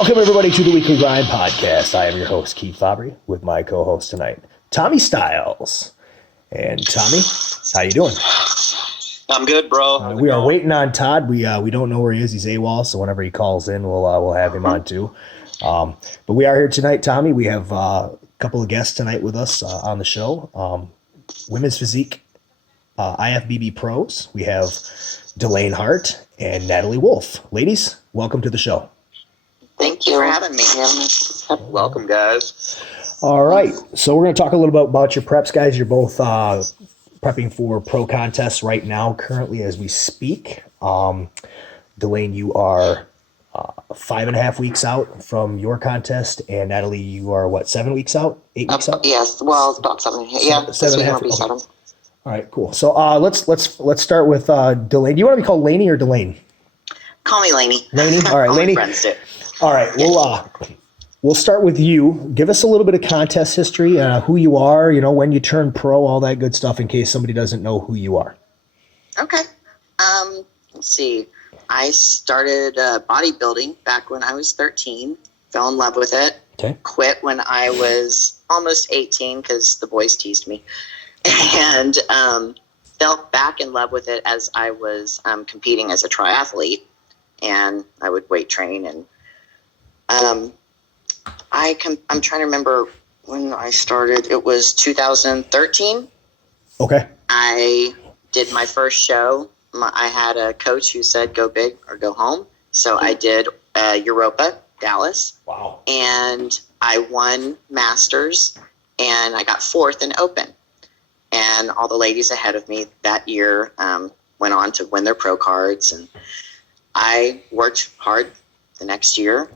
Welcome, everybody, to the Weekly Grind Podcast. I am your host, Keith Fabbri, with my co-host tonight, Tommy Styles. And Tommy, how you doing? I'm good, bro. We are waiting on Todd. We don't know where he is. He's AWOL, so whenever he calls in, we'll have him on too. But we are here tonight, Tommy. We have a couple of guests tonight with us on the show. Women's Physique IFBB pros. We have Delane Hart and Natalie Wolfe. Ladies, welcome to the show. Thank you for having me. Welcome, guys. All right, so we're going to talk a little bit about your preps, guys. You're both prepping for pro contests right now, currently as we speak. Delane, you are 5.5 weeks out from your contest, and Natalie, you are what, 7 weeks out? 8 weeks out? Yes, well, it's about 7. Yeah, 7.5. Okay. 7. All right, cool. So let's start with Delane. Do you want to be called Laney or Delane? Call me Laney. Laney? All right, All Laney. my friends do. All right, we'll start with you. Give us a little bit of contest history, who you are, when you turned pro, all that good stuff, in case somebody doesn't know who you are. Okay. Let's see. I started bodybuilding back when I was 13. Fell in love with it. Okay. Quit when I was almost 18 because the boys teased me. And fell back in love with it as I was competing as a triathlete. And I would weight train, and I'm trying to remember when I started. It was 2013. Okay. I did my first show. I had a coach who said, go big or go home. So I did Europa, Dallas. Wow. And I won Masters, and I got 4th in Open. And all the ladies ahead of me that year went on to win their pro cards. And I worked hard the next year.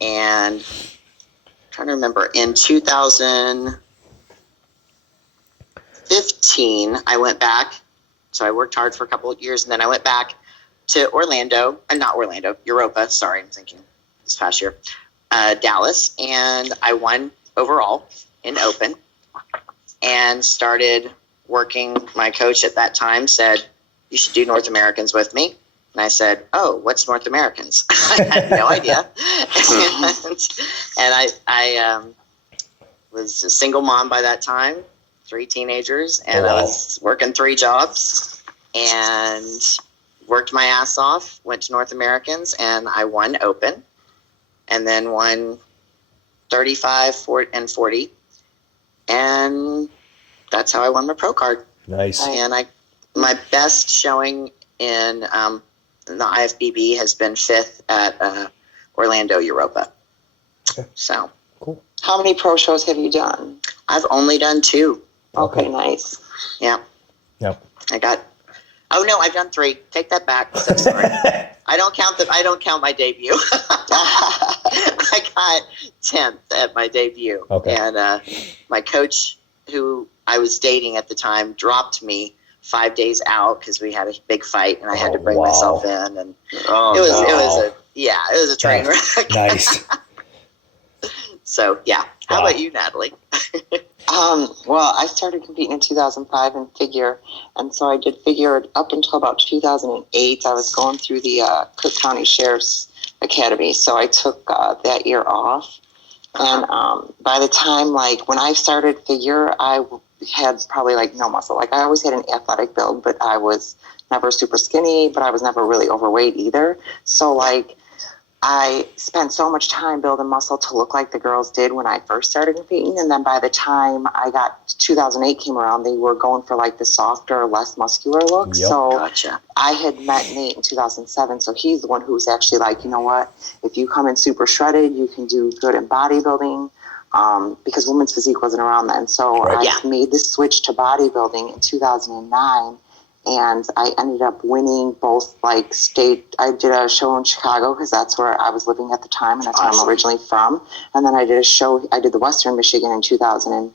And I'm trying to remember, in 2015, I went back. So I worked hard for a couple of years, and then I went back to Europa. Sorry, I'm thinking this past year. Dallas, and I won overall in Open and started working. My coach at that time said, you should do North Americans with me. And I said, oh, what's North Americans? I had no idea. And I was a single mom by that time, 3 teenagers, and I was working 3 jobs and worked my ass off, went to North Americans, and I won Open, and then won 35, 40, and 40. And that's how I won my pro card. Nice. And my best showing in the IFBB has been 5th at Orlando Europa. Okay. So cool. How many pro shows have you done? I've only done 2. Okay, nice. Yeah. Yep. I've done 3. Take that back. So sorry. I don't count my debut. I got 10th at my debut. Okay. And my coach, who I was dating at the time, dropped me 5 days out because we had a big fight, and I had to bring myself in, and it was a train wreck. Nice. So yeah. How about you, Natalie? Well, I started competing in 2005 in figure, and so I did figure up until about 2008. I was going through the Cook County Sheriff's Academy, so I took that year off. And by the time, when I started figure, I had probably no muscle. I always had an athletic build, but I was never super skinny, but I was never really overweight either. So I spent so much time building muscle to look like the girls did when I first started competing. And then by the time 2008 came around, they were going for the softer, less muscular look. Yep. So Gotcha. I had met Nate in 2007. So he's the one who's actually you know what, if you come in super shredded, you can do good in bodybuilding. Because women's physique wasn't around then. So I made the switch to bodybuilding in 2009. And I ended up winning both state. I did a show in Chicago because that's where I was living at the time, and that's where I'm originally from. And then I did a show. I did the Western Michigan in 2009,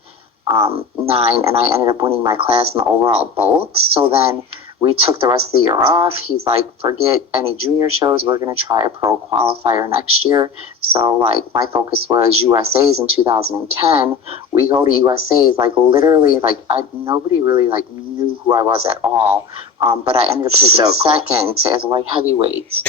and I ended up winning my class in the overall both. So then we took the rest of the year off. He's like, forget any junior shows. We're going to try a pro qualifier next year. So like my focus was USA's in 2010. We go to USA's like literally like nobody really like knew who I was at all. But I ended up taking second as light heavyweight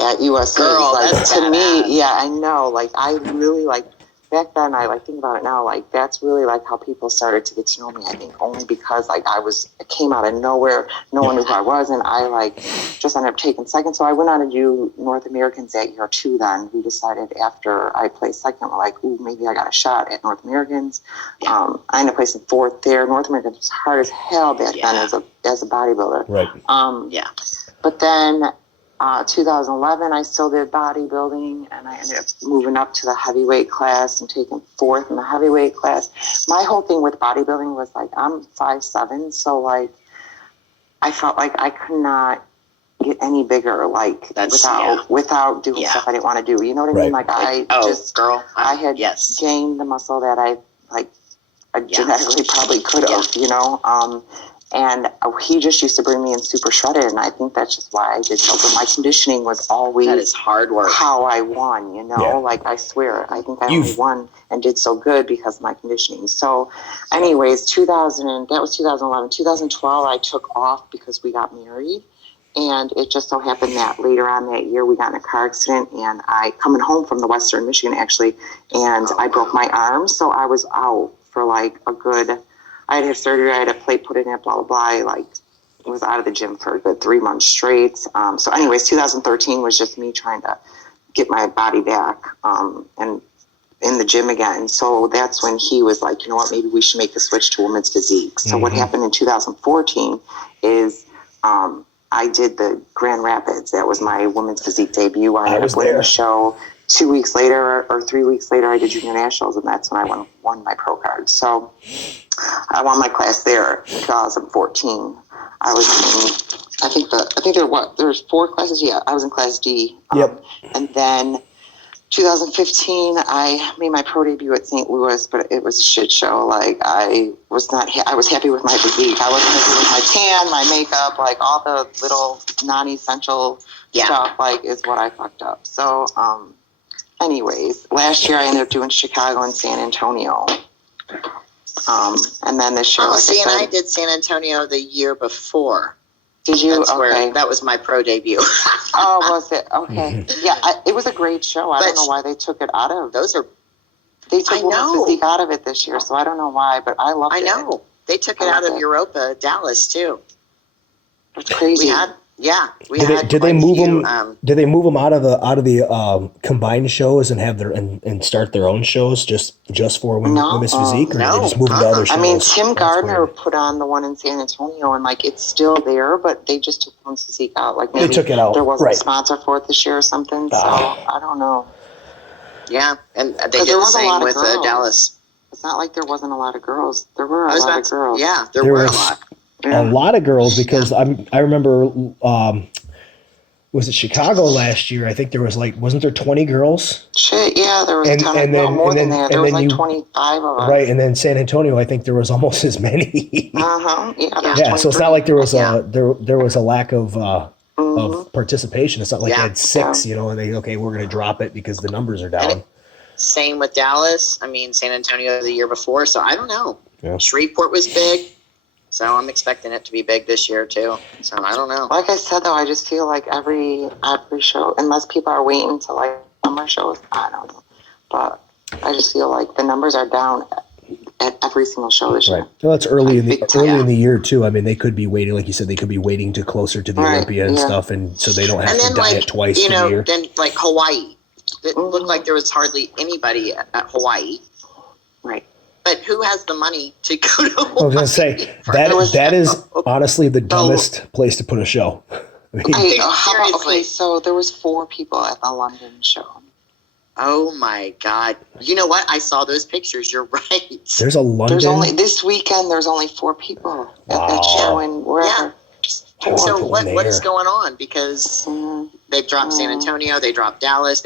at USA's. Girl, like that's to badass. me, yeah, I know. Like I really like back then. I like think about it now. Like that's really like how people started to get to know me. I think only because like I came out of nowhere. No one knew who I was, and I like just ended up taking second. So I went on to do North Americans that year too. Then we decided after I placed second, we're like, ooh, maybe I got a shot at North Americans. I ended up placing fourth there. North Americans was hard as hell back then as a bodybuilder. Right. But then 2011, I still did bodybuilding, and I ended up moving up to the heavyweight class and taking fourth in the heavyweight class. My whole thing with bodybuilding was like, I'm 5'7", so like I felt like I could not get any bigger, like without doing stuff I didn't want to do. You know what I mean? Like I had gained the muscle that I genetically probably could have, you know. And he just used to bring me in super shredded, and I think that's just why I did so good. My conditioning was always that is hard work. How I won, you know. Yeah. Like I swear, I think I only won and did so good because of my conditioning. So, anyways, that was 2011. 2012, I took off because we got married, and it just so happened that later on that year we got in a car accident, and I coming home from the Western Michigan actually, and I broke my arm, so I was out for like a good. I had surgery, I had a plate put in it, blah, blah, blah. I like was out of the gym for a good 3 months straight. So anyways, 2013 was just me trying to get my body back and in the gym again. So that's when he was like, you know what, maybe we should make the switch to women's physique. So what happened in 2014 is I did the Grand Rapids. That was my women's physique debut. I ended up winning the show. 2 weeks later or 3 weeks later, I did junior nationals, and that's when I won my pro card. So I won my class there in 2014. I was in, I think there's 4 classes. Yeah, I was in class D. And then 2015, I made my pro debut at St. Louis, but it was a shit show. Like I was happy with my physique. I wasn't happy with my tan, my makeup, like all the little non-essential stuff. Like is what I fucked up. So anyways, last year I ended up doing Chicago and San Antonio. And then this year, I did San Antonio the year before. Did you? That was my pro debut. Oh, was it? Okay. Yeah, it was a great show. I don't know why they took it out of. They took women's physique out of it this year, so I don't know why, but I loved it. I know. They took it out of Europa, Dallas too. It's crazy. Did they move them? Did they move them out of the combined shows and have and start their own shows just for women's physique, or did they just move them to other shows? I mean, Tim Gardner put on the one in San Antonio, and like it's still there, but they just took women's physique out. Like maybe they took it out. There wasn't a sponsor for it this year or something. So I don't know. Yeah, and they did the same with Dallas. It's not like there wasn't a lot of girls. There were a lot of girls. Yeah, there were a lot. A lot of girls, because I remember, was it Chicago last year? I think there was wasn't there 20 girls? Shit, yeah, there was a ton more than that. There was like 25 of us. Right, and then San Antonio, I think there was almost as many. Yeah, so it's not like there was there was a lack of participation. It's not like they had 6, you know, and we're going to drop it because the numbers are down. Same with Dallas. I mean, San Antonio the year before, so I don't know. Yeah. Shreveport was big. So I'm expecting it to be big this year too. So I don't know. Like I said though, I just feel like every show, unless people are waiting to like summer shows, I don't know. But I just feel like the numbers are down at every single show this year. Right. Well, that's early in the year too. I mean, they could be waiting, like you said, they could be waiting to closer to the Olympia and stuff, and so they don't have to diet twice a year. Then like Hawaii, it looked like there was hardly anybody at Hawaii. Right. But who has the money to go to Hawaii? I was going to say, that is honestly the dumbest place to put a show. Okay, so there was 4 people at the London show. Oh my God. You know what? I saw those pictures. You're right. There's a London. This weekend, there's only 4 people at that show and wherever. Yeah. So what is going on? Because they've dropped San Antonio, they dropped Dallas,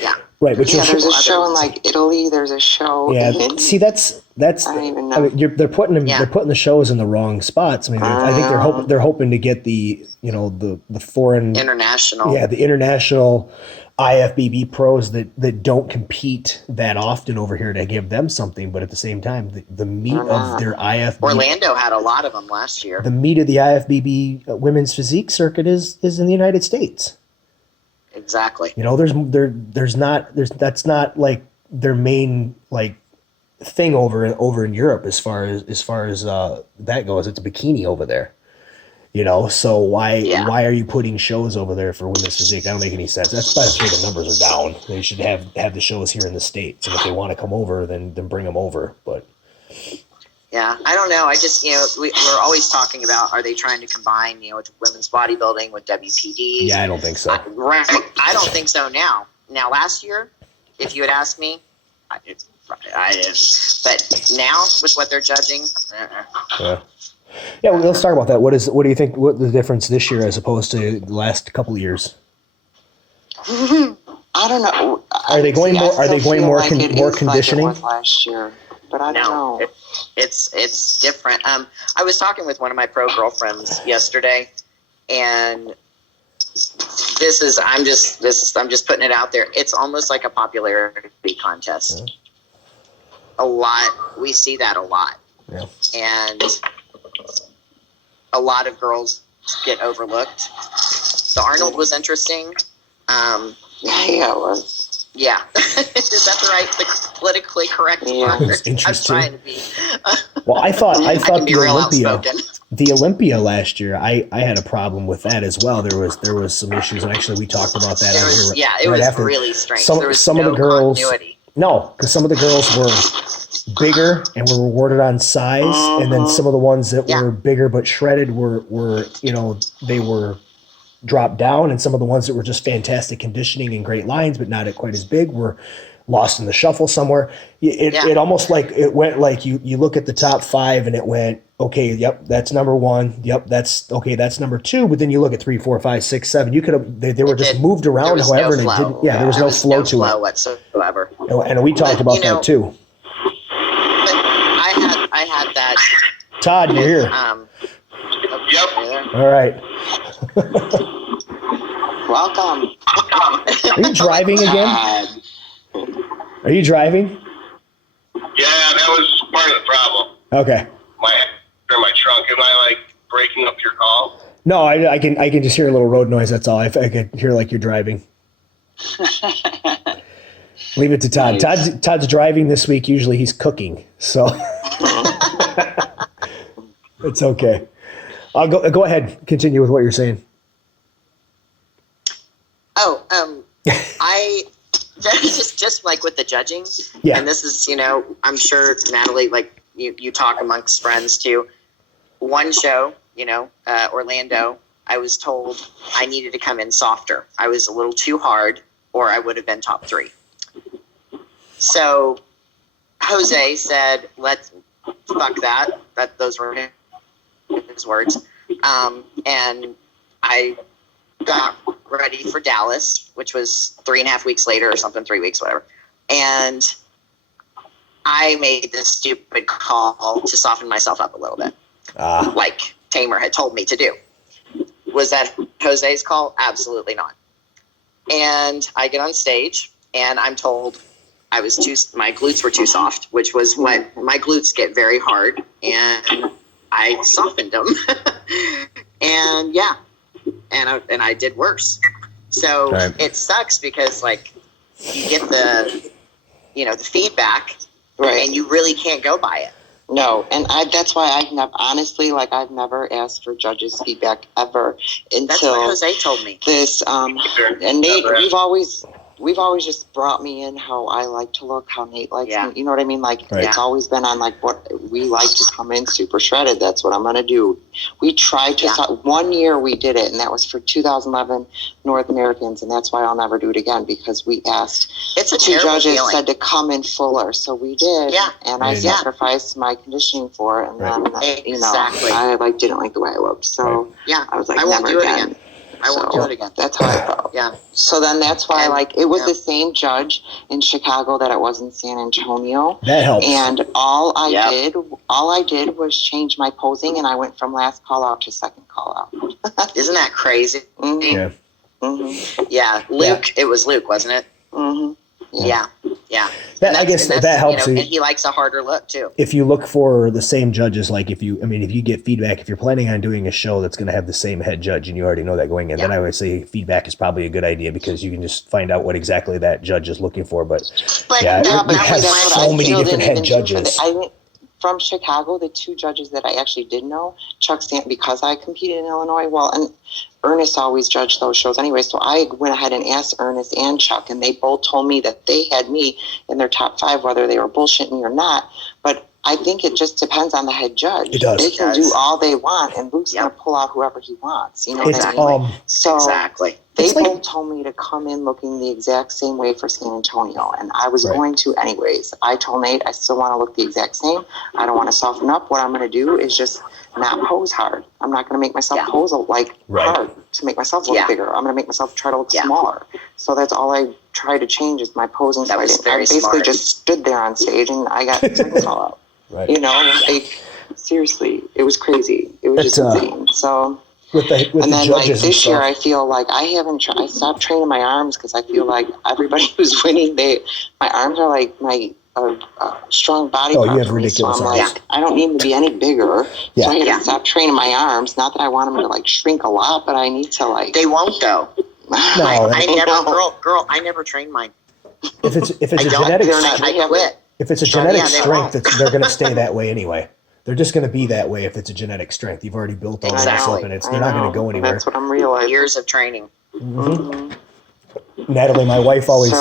Yeah. Right, but Yeah, there's a show in like Italy. There's a show. yeah. See, that's I don't even know. I mean, they're putting them. Yeah. They're putting the shows in the wrong spots. I mean, I think they're hoping to get the the foreign International. Yeah, the international IFBB pros that don't compete that often over here to give them something, but at the same time, the meat of their IFBB. Orlando had a lot of them last year. The meat of the IFBB women's physique circuit is in the United States. Exactly. That's not like their main like thing over in Europe as far as that goes. It's a bikini over there. So why are you putting shows over there for women's physique? That don't make any sense. That's why the numbers are down. They should have the shows here in the States, and if they want to come over, then bring them over. But yeah, I don't know. I just we're always talking about, are they trying to combine with women's bodybuilding with WPD? Yeah, I don't think so. I don't think so now. Now, last year, if you had asked me, I did. But now with what they're judging, yeah. Well, let's talk about that. What do you think? What the difference this year as opposed to the last couple of years? I don't know. Are they going more? Are they going more more conditioning? Like it was last year, but I don't know. It's different. I was talking with one of my pro girlfriends yesterday, and I'm just putting it out there. It's almost like a popularity contest. Yeah. A lot. We see that a lot. Yeah. And a lot of girls get overlooked. The Arnold was interesting. Yeah, it was. Yeah. Is that the politically correct Yeah. word? It was interesting. I'm trying to be. Well, I thought the outspoken. Olympia last year, I had a problem with that as well. There was some issues, and actually we talked about that. It was really strange. There was some no of the girls, continuity. No, because some of the girls were bigger and were rewarded on size, and then some of the ones that were bigger but shredded were they were dropped down, and some of the ones that were just fantastic conditioning and great lines but not quite as big were lost in the shuffle somewhere. It almost like it went like you look at the top 5 and it went, okay, yep, that's number 1, yep, that's number 2, but then you look at 3, 4, 5, 6, 7, you could have they were just moved around however, and it didn't. Yeah, there was no flow to it whatsoever. And we talked about that too. I had that. Todd, you're here. Yep. All right. Welcome. Are you driving again? Are you driving? Yeah, that was part of the problem. Okay. My trunk. Am I like breaking up your call? No, I can just hear a little road noise. That's all. I could hear like you're driving. Leave it to Todd. Todd's driving this week. Usually he's cooking, so it's okay. I'll go ahead. Continue with what you're saying. I just like with the judging. Yeah. And this is, I'm sure Natalie, like you talk amongst friends too. One show, Orlando, I was told I needed to come in softer. I was a little too hard, or I would have been top 3. So Jose said, "Let's fuck that." Those were his words. And I got ready for Dallas, which was 3.5 weeks later or something, 3 weeks, whatever. And I made this stupid call to soften myself up a little bit, like Tamer had told me to do. Was that Jose's call? Absolutely not. And I get on stage and I'm told my glutes were too soft, which was what my glutes get very hard, and I softened them. And and I did worse. So It sucks because like you get the feedback, right, and you really can't go by it. No, and that's why I've never asked for judges' feedback ever until that's what Jose told me. This and Nate, we've always just brought me in how I like to look, how Nate likes me. You know what I mean? Like it's always been on like what we like to come in super shredded. That's what I'm gonna do. We tried to 1 year we did it, and that was for 2011 North Americans, and that's why I'll never do it again because we asked. It's a 2 judges feeling. said to come in fuller, so we did. Yeah. And I sacrificed my conditioning for it, and then Exactly. I didn't like the way I looked. So yeah, I was like, I won't never do it again. again. I won't do it again. That's how I felt. Yeah. So then that's why, And- like, it was yeah. the same judge in Chicago that it was in San Antonio. That helps. And all I Yep. did was change my posing, and I went from last call out to second call out. Isn't that crazy? Mm-hmm. Yeah. Mm-hmm. Yeah. Luke, it was Luke, wasn't it? Mm-hmm. Yeah. Yeah. That, I guess that helps. And he likes a harder look too. If you look for the same judges, like if you get feedback, if you're planning on doing a show that's going to have the same head judge and you already know that going in, then I would say feedback is probably a good idea because you can just find out what exactly that judge is looking for. But yeah, we have so many different head judges. From Chicago, the two judges that I actually did know, Chuck Stanton, because I competed in Illinois, and Ernest always judged those shows anyway, so I went ahead and asked Ernest and Chuck, and they both told me that they had me in their top 5, whether they were bullshitting me or not. But I think it just depends on the head judge. It does. They can do all they want, and Luke's going to pull out whoever he wants. You know what I mean? So exactly. They both told me to come in looking the exact same way for San Antonio, and I was going to anyways. I told Nate I still want to look the exact same. I don't want to soften up. What I'm going to do is just not pose hard. I'm not going to make myself pose hard to make myself look bigger. I'm going to make myself try to look smaller. So that's all I try to change is my posing. That was very I basically smart. just stood there on stage and I got second call out. Right. You know, like seriously, it was crazy. It was just insane. So. With the And then, like, judges this year, I feel like I stopped training my arms because I feel like everybody who's winning, my arms are like my strong body. Oh, you have for me. ridiculous So I'm arms. like, I don't need them to be any bigger. Yeah. So I have to stop training my arms. Not that I want them to like shrink a lot, but I need to like. They won't though. I never, girl, I never trained mine. if it's a I genetic I quit. if it's a genetic strength, they're going to stay that way anyway. They're just going to be that way if it's a genetic strength. You've already built all this up, and they're not going to go anywhere. That's what I'm realizing. Years of training. Mm-hmm. Natalie, my wife always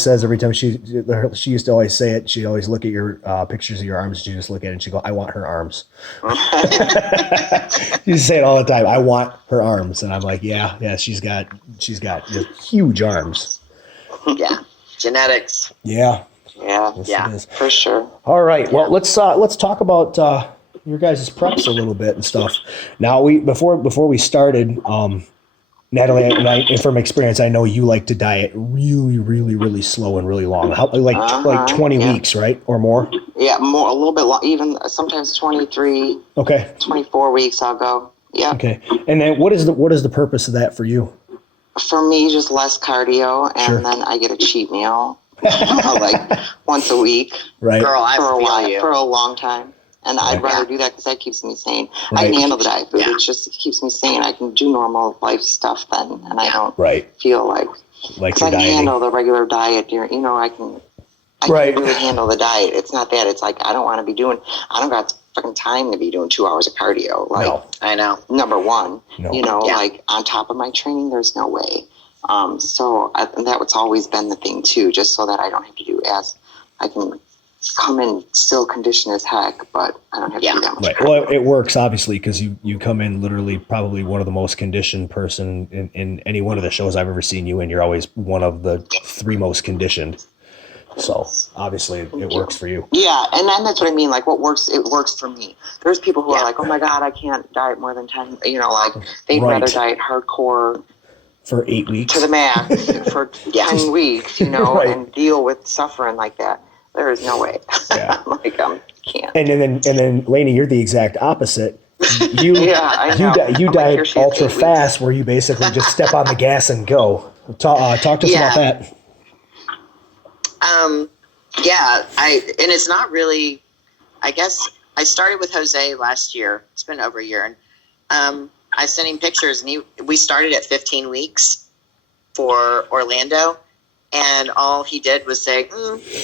says every time she used to always say it. She'd always look at your pictures of your arms. She just look at it and she go, "I want her arms." She used to say it all the time. I want her arms, and I'm like, yeah. She's got just huge arms. Yeah, genetics. Yeah. Yeah, It is. for sure. All right. Well, let's talk about your guys' preps a little bit and stuff. Now, before we started, Natalie, and from experience, I know you like to diet really, really, really slow and really long. Like 20 weeks, right, or more? Yeah, more, a little bit long, even sometimes 23. Okay. 24 weeks. I'll go. Yeah. Okay. And then what is the purpose of that for you? For me, just less cardio, and then I get a cheat meal. Like once a week, Right? Girl, I feel for a long time, and I'd rather do that because that keeps me sane. I can handle the diet food; it keeps me sane. I can do normal life stuff then, and I don't feel like you're I can dieting. handle the regular diet. I can really handle the diet. It's not that. It's like I don't got fucking time to be doing 2 hours of cardio. Like No. I know. Number one, No. like on top of my training, there's no way. And that's always been the thing too, just so that I don't have to do I can come in still conditioned as heck, but I don't have to do that much. Right. Well, it works obviously because you come in literally probably one of the most conditioned person in any one of the shows I've ever seen you in. You're always one of the 3 most conditioned. So obviously it works for you. Yeah, and that's what I mean. Like it works for me. There's people who are like, oh my God, I can't diet more than 10, like they'd rather diet hardcore for 8 weeks to the max for 10 weeks, and deal with suffering like that. There is no way. Yeah. Can't. And then Lainey, you're the exact opposite. You I know. You diet ultra fast where you basically just step on the gas and go. Talk to us about that. And it's not really, I guess I started with Jose last year. It's been over a year. And I sent him pictures and we started at 15 weeks for Orlando. And all he did was say,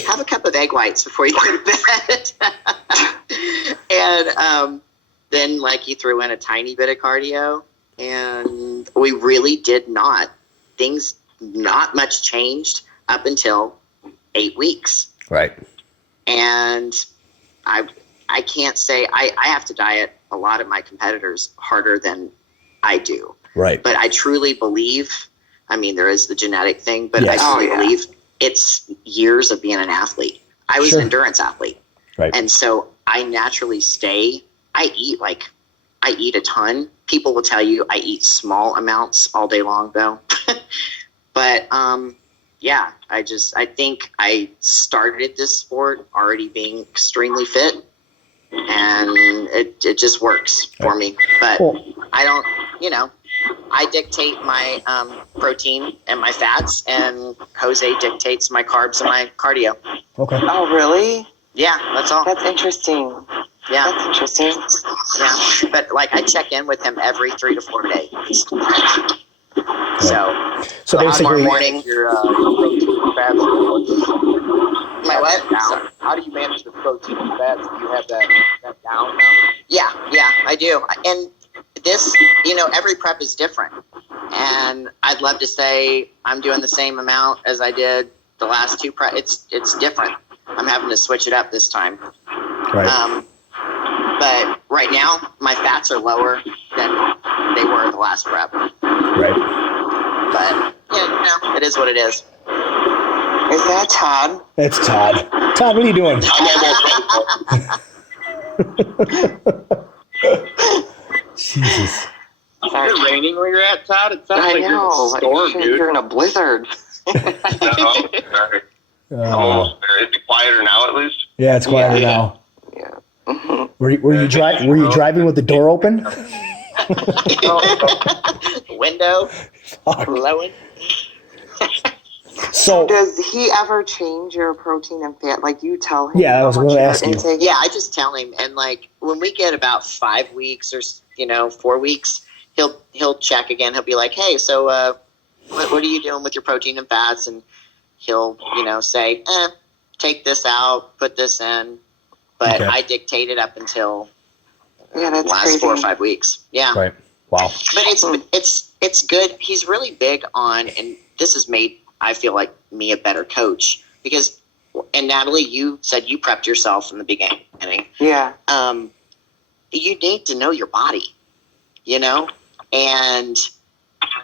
have a cup of egg whites before you go to bed. And then he threw in a tiny bit of cardio. And we really did not. Things, not much changed up until 8 weeks. Right. And I can't say I have to diet a lot of my competitors harder than I do. Right. But I truly believe, there is the genetic thing, but I truly believe it's years of being an athlete. I was an endurance athlete. Right. And so I naturally I eat a ton, people will tell you I eat small amounts all day long though. But yeah, I think I started this sport already being extremely fit, and it just works for me. But I don't, I dictate my protein and my fats, and Jose dictates my carbs and my cardio. Okay. Oh, really? Yeah, that's all. That's interesting. Yeah. That's interesting. Yeah, but like I check in with him every 3 to 4 days. So basically, morning. Your protein and fats. My what? Down. How do you manage the protein and fats? Do you have that down now? Yeah, I do. And this, every prep is different. And I'd love to say I'm doing the same amount as I did the last 2 prep. It's different. I'm having to switch it up this time. right. But right now, my fats are lower than they were the last prep. Right. But, it is what it is. Is that Todd? It's Todd. Todd, what are you doing? Jesus. Is it raining where you're at, Todd? It sounds I like know. you're in a storm, shit, dude. You're in a blizzard. No, sorry. I'm almost there. Is it quieter now at least? Yeah, it's quieter now. Yeah. Were you driving with the door open? Window Fuck. blowing. So Does he ever change your protein and fat? Like you tell him? Yeah, I was how much gonna your ask you. intake- Yeah, I just tell him, and like when we get about 5 weeks or 4 weeks, he'll check again. He'll be like, "Hey, so what are you doing with your protein and fats?" And he'll say, "Take this out, put this in." But Okay. I dictate it up until Yeah, that's last crazy. 4 or 5 weeks. Yeah, right. Wow. but it's good. He's really big on, and this has made I feel like me a better coach because. And Natalie, you said you prepped yourself in the beginning. Yeah. You need to know your body, and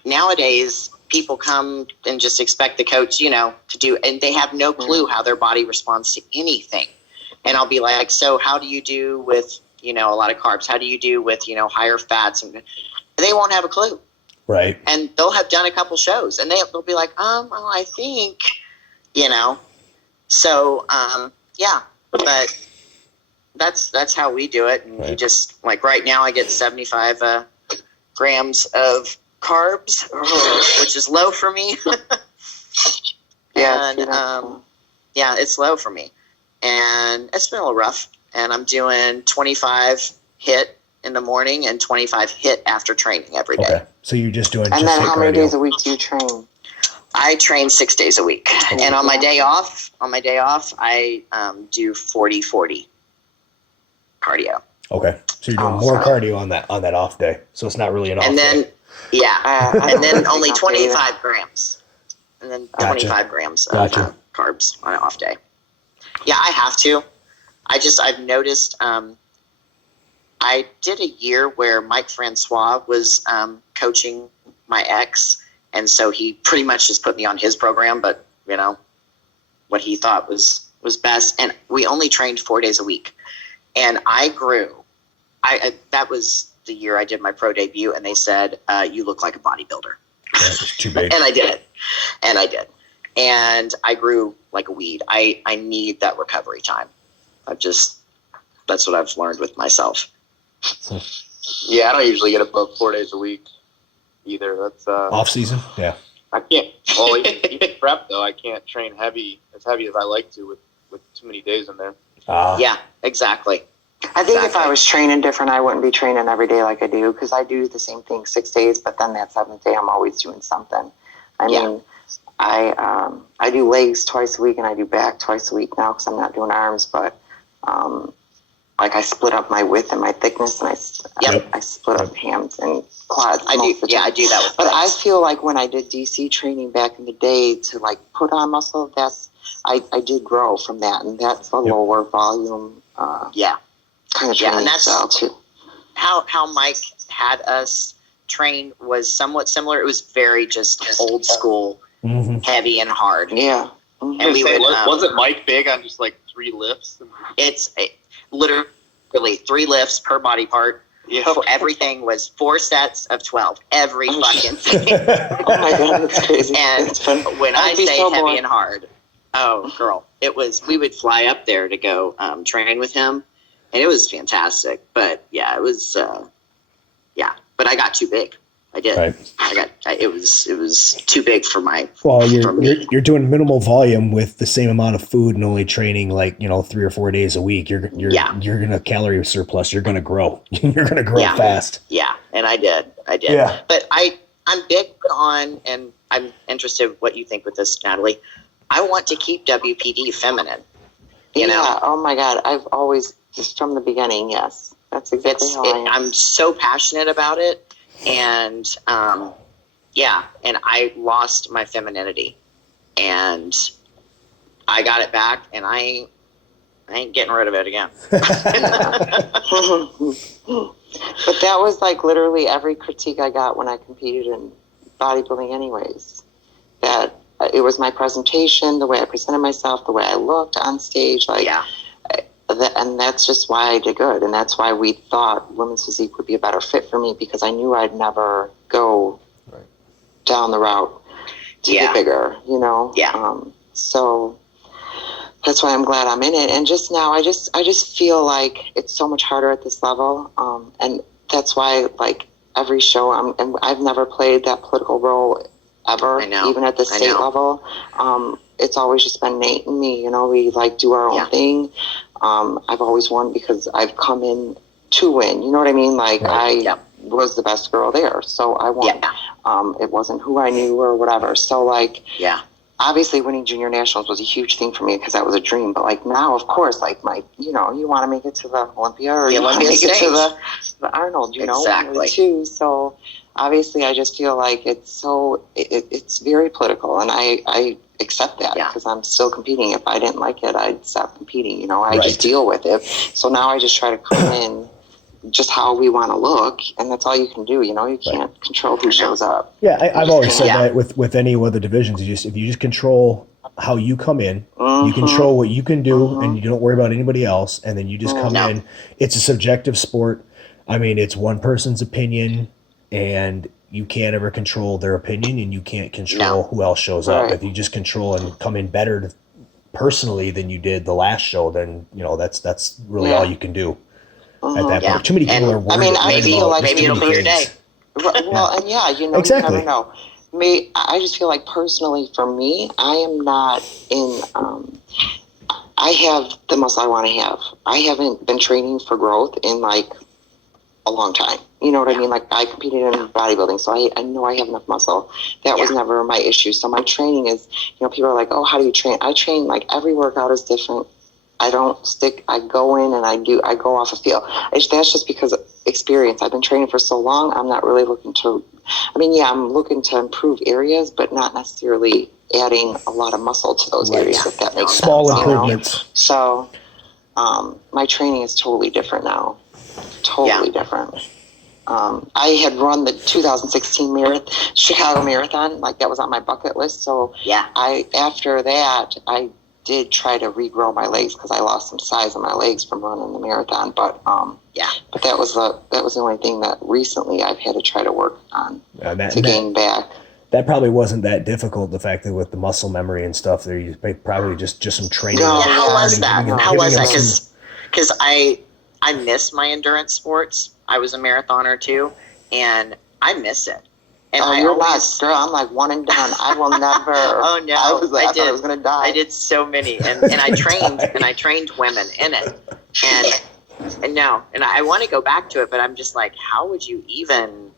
nowadays people come and just expect the coach, to do, and they have no clue how their body responds to anything. And I'll be like, so how do you do with, a lot of carbs? How do you do with, higher fats? And they won't have a clue. Right. And they'll have done a couple shows and they'll be like, well, I think, So, yeah, but that's how we do it. And you Right. just like right now I get 75 grams of carbs, which is low for me. Yeah. And, see, that's cool. yeah, it's low for me. And it's been a little rough. And I'm doing 25 hit in the morning and 25 hit after training every day. Okay. So you're just doing And just then hit how many cardio. days a week do you train? I train 6 days a week. And on my day off, I do 40-40 cardio. Okay. So you're doing Oh, more so- cardio on that off day. So it's not really an off And then, day. yeah, I and don't then really only think I'll do 25 grams. And then Gotcha. 25 grams of Gotcha. carbs on an off day. Yeah, I have to. I've noticed, I did a year where Mike Francois was coaching my ex. And so he pretty much just put me on his program, but what he thought was best. And we only trained 4 days a week. And I grew. That was the year I did my pro debut, and they said, you look like a bodybuilder. Yeah, it's too big. And I did. And I grew like a weed. I need that recovery time. That's what I've learned with myself. Yeah, I don't usually get above 4 days a week either. That's Off season? Yeah. I can't. Well, even prep though, I can't train as heavy as I like to with too many days in there. Yeah, exactly. I think if Exactly. I was training different, I wouldn't be training every day like I do because I do the same thing 6 days, but then that 7th day I'm always doing something. I Yeah. mean, I do legs twice a week and I do back twice a week now because I'm not doing arms, but like I split up my width and my thickness and I split up hams and quads. I most of the do. Yeah, time. I do that with But I legs. feel like when I did DC training back in the day to like put on muscle, I did grow from that, and that's a lower volume Yeah. kind of Yeah, training and that's- style too. How Mike had us train was somewhat similar. It was very just old school, Mm-hmm. heavy and hard. Yeah. Mhm. And we would, wasn't Mike big on just like 3 lifts? It's literally 3 lifts per body part. Everything was 4 sets of 12. Every fucking thing. Oh my God, that's crazy. And when I say so heavy bored. and hard, oh girl, we would fly up there to go train with him, and it was fantastic. But yeah, it was but I got too big. I did. Right. It was too big for my. Well, for me. you're doing minimal volume with the same amount of food and only training 3 or 4 days a week. You're gonna calorie surplus. You're gonna grow. You're gonna grow fast. Yeah, and I did. Yeah. But I'm big on, and I'm interested in what you think with this, Natalie. I want to keep WPD feminine. You know? Oh my God. I've always, just from the beginning, yes. That's exactly how I am. I'm so passionate about it. And, and I lost my femininity. And I got it back, and I ain't getting rid of it again. But that was like literally every critique I got when I competed in bodybuilding anyways. That it was my presentation, the way I presented myself, the way I looked on stage. And that's just why I did good. And that's why we thought women's physique would be a better fit for me, because I knew I'd never go down the route to get bigger, you know? Yeah. So that's why I'm glad I'm in it. And just now, I just feel like it's so much harder at this level. And that's why, like, every show, and I've never played that political role ever, even at the state level. It's always just been Nate and me, you know, we like do our own thing. I've always won because I've come in to win, you know what I mean? Like I was the best girl there, so I won. It wasn't who I knew or whatever. So like, obviously winning junior nationals was a huge thing for me because that was a dream. But like now, of course, like you want to make it to the Olympia or you want to make it to the Arnold, you know, too. So obviously, I just feel like it's very political, and I accept that because I'm still competing. If I didn't like it, I'd stop competing. You know, I just deal with it. So now I just try to come in just how we want to look, and that's all you can do. You know, you can't control who shows up. Yeah, I've always said that with any of the divisions, if you just control how you come in, you control what you can do, and you don't worry about anybody else, and then you just come in. It's a subjective sport. I mean, it's one person's opinion, and you can't ever control their opinion, and you can't control who else shows up. If you just control and come in better personally than you did the last show, then that's really all you can do at that point. Too many people are worried. I mean, I feel like maybe it'll be your day. Well, and you exactly. never know. I just feel like personally for me, I am not in. I have the muscle I want to have. I haven't been training for growth in like a long time. You know what I mean? Like I competed in bodybuilding, so I know I have enough muscle. That was never my issue. So my training is, people are like, oh, how do you train? I train like every workout is different. I don't stick. I go in and I go off a feel. That's just because of experience. I've been training for so long. I'm not really looking to. I'm looking to improve areas, but not necessarily adding a lot of muscle to those areas. If that makes small sense. improvements. So, my training is totally different now. Totally different. I had run the 2016 Chicago Marathon, like that was on my bucket list. So after that, I did try to regrow my legs because I lost some size in my legs from running the marathon. But but that was the only thing that recently I've had to try to work on to gain back. That probably wasn't that difficult. The fact that with the muscle memory and stuff, there you probably just some training. No, how was that? Because I miss my endurance sports. I was a marathoner too, and I miss it. And you're last, girl. I'm like one and done. I will never. Oh no! I thought I was gonna die. I did so many, and I trained women in it, and I want to go back to it, but I'm just like, how would you even?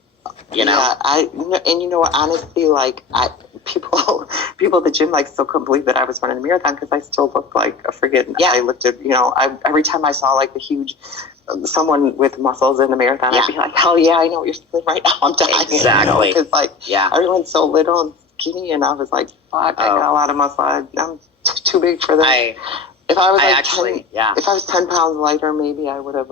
Yeah, honestly, like people at the gym like still couldn't believe that I was running a marathon because I still looked like a friggin'. I looked at every time I saw like the huge someone with muscles in the marathon, I'd be like, oh yeah, I know what you're feeling right now. I'm dying. Exactly. Because everyone's so little and skinny, and I was like, fuck, I got a lot of muscle. I'm too big for that. If I was 10 pounds lighter, maybe I would have.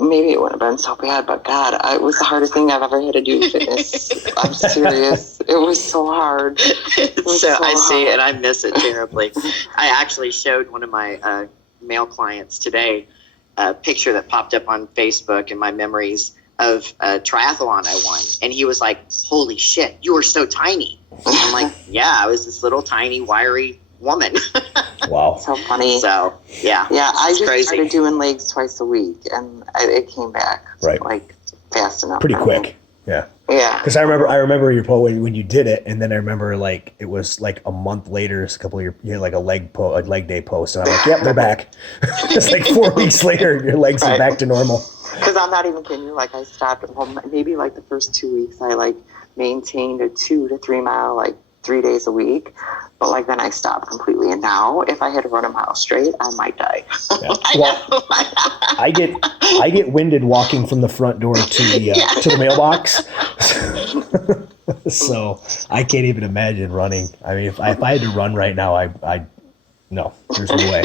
Maybe it wouldn't have been so bad, but God, it was the hardest thing I've ever had to do in fitness. I'm serious. It was so hard. I see, and I miss it terribly. I actually showed one of my male clients today a picture that popped up on Facebook in my memories of a triathlon I won. And he was like, holy shit, you were so tiny. I'm like, yeah, I was this little tiny wiry woman. Wow. So funny. So yeah. Yeah, I just crazy. started doing legs twice a week, and it came back Right. like fast enough. Pretty I mean, quick. Yeah. Yeah. Because I remember your post when you did it, and then I remember like it was like a month later, a couple of you had like a leg day post, and I'm like, yep, they're back. It's like 4 weeks later, your legs are Right. back to normal. Because I'm not even kidding you. Like I stopped. Well, maybe like the first 2 weeks, I like maintained a 2 to 3 mile like 3 days a week. But like then I stopped completely. And now, if I had to run a mile straight, I might die. Yeah. Well, I get winded walking from the front door to the mailbox. So I can't even imagine running. I mean, if I had to run right now, I no, there's no way.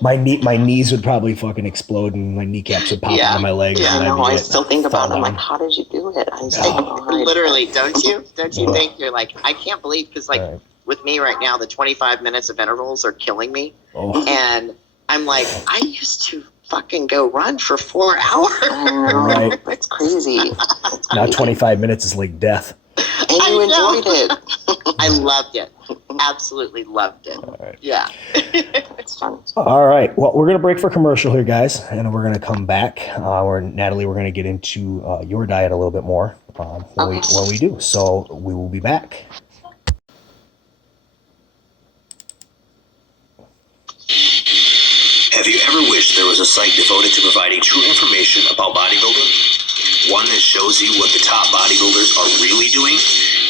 My knees would probably fucking explode and my kneecaps would pop out of my legs. Yeah, and no, I I'd still think about it. I'm down. like, how did you do it? I just don't know how. Literally, don't you think you're like, I can't believe, because like Right. with me right now, the 25 minutes of intervals are killing me. Oh. And I'm like, I used to fucking go run for 4 hours. I know. Right. It's crazy. Now 25 minutes is like death. And you I know. enjoyed it. I loved it. Absolutely loved it. Right. Yeah. It's fun. All right. Well, we're going to break for commercial here, guys, and we're going to come back. Natalie, we're going to get into your diet a little bit more when we do. So we will be back. Have you ever wished there was a site devoted to providing true information about bodybuilding? One that shows you what the top bodybuilders are really doing?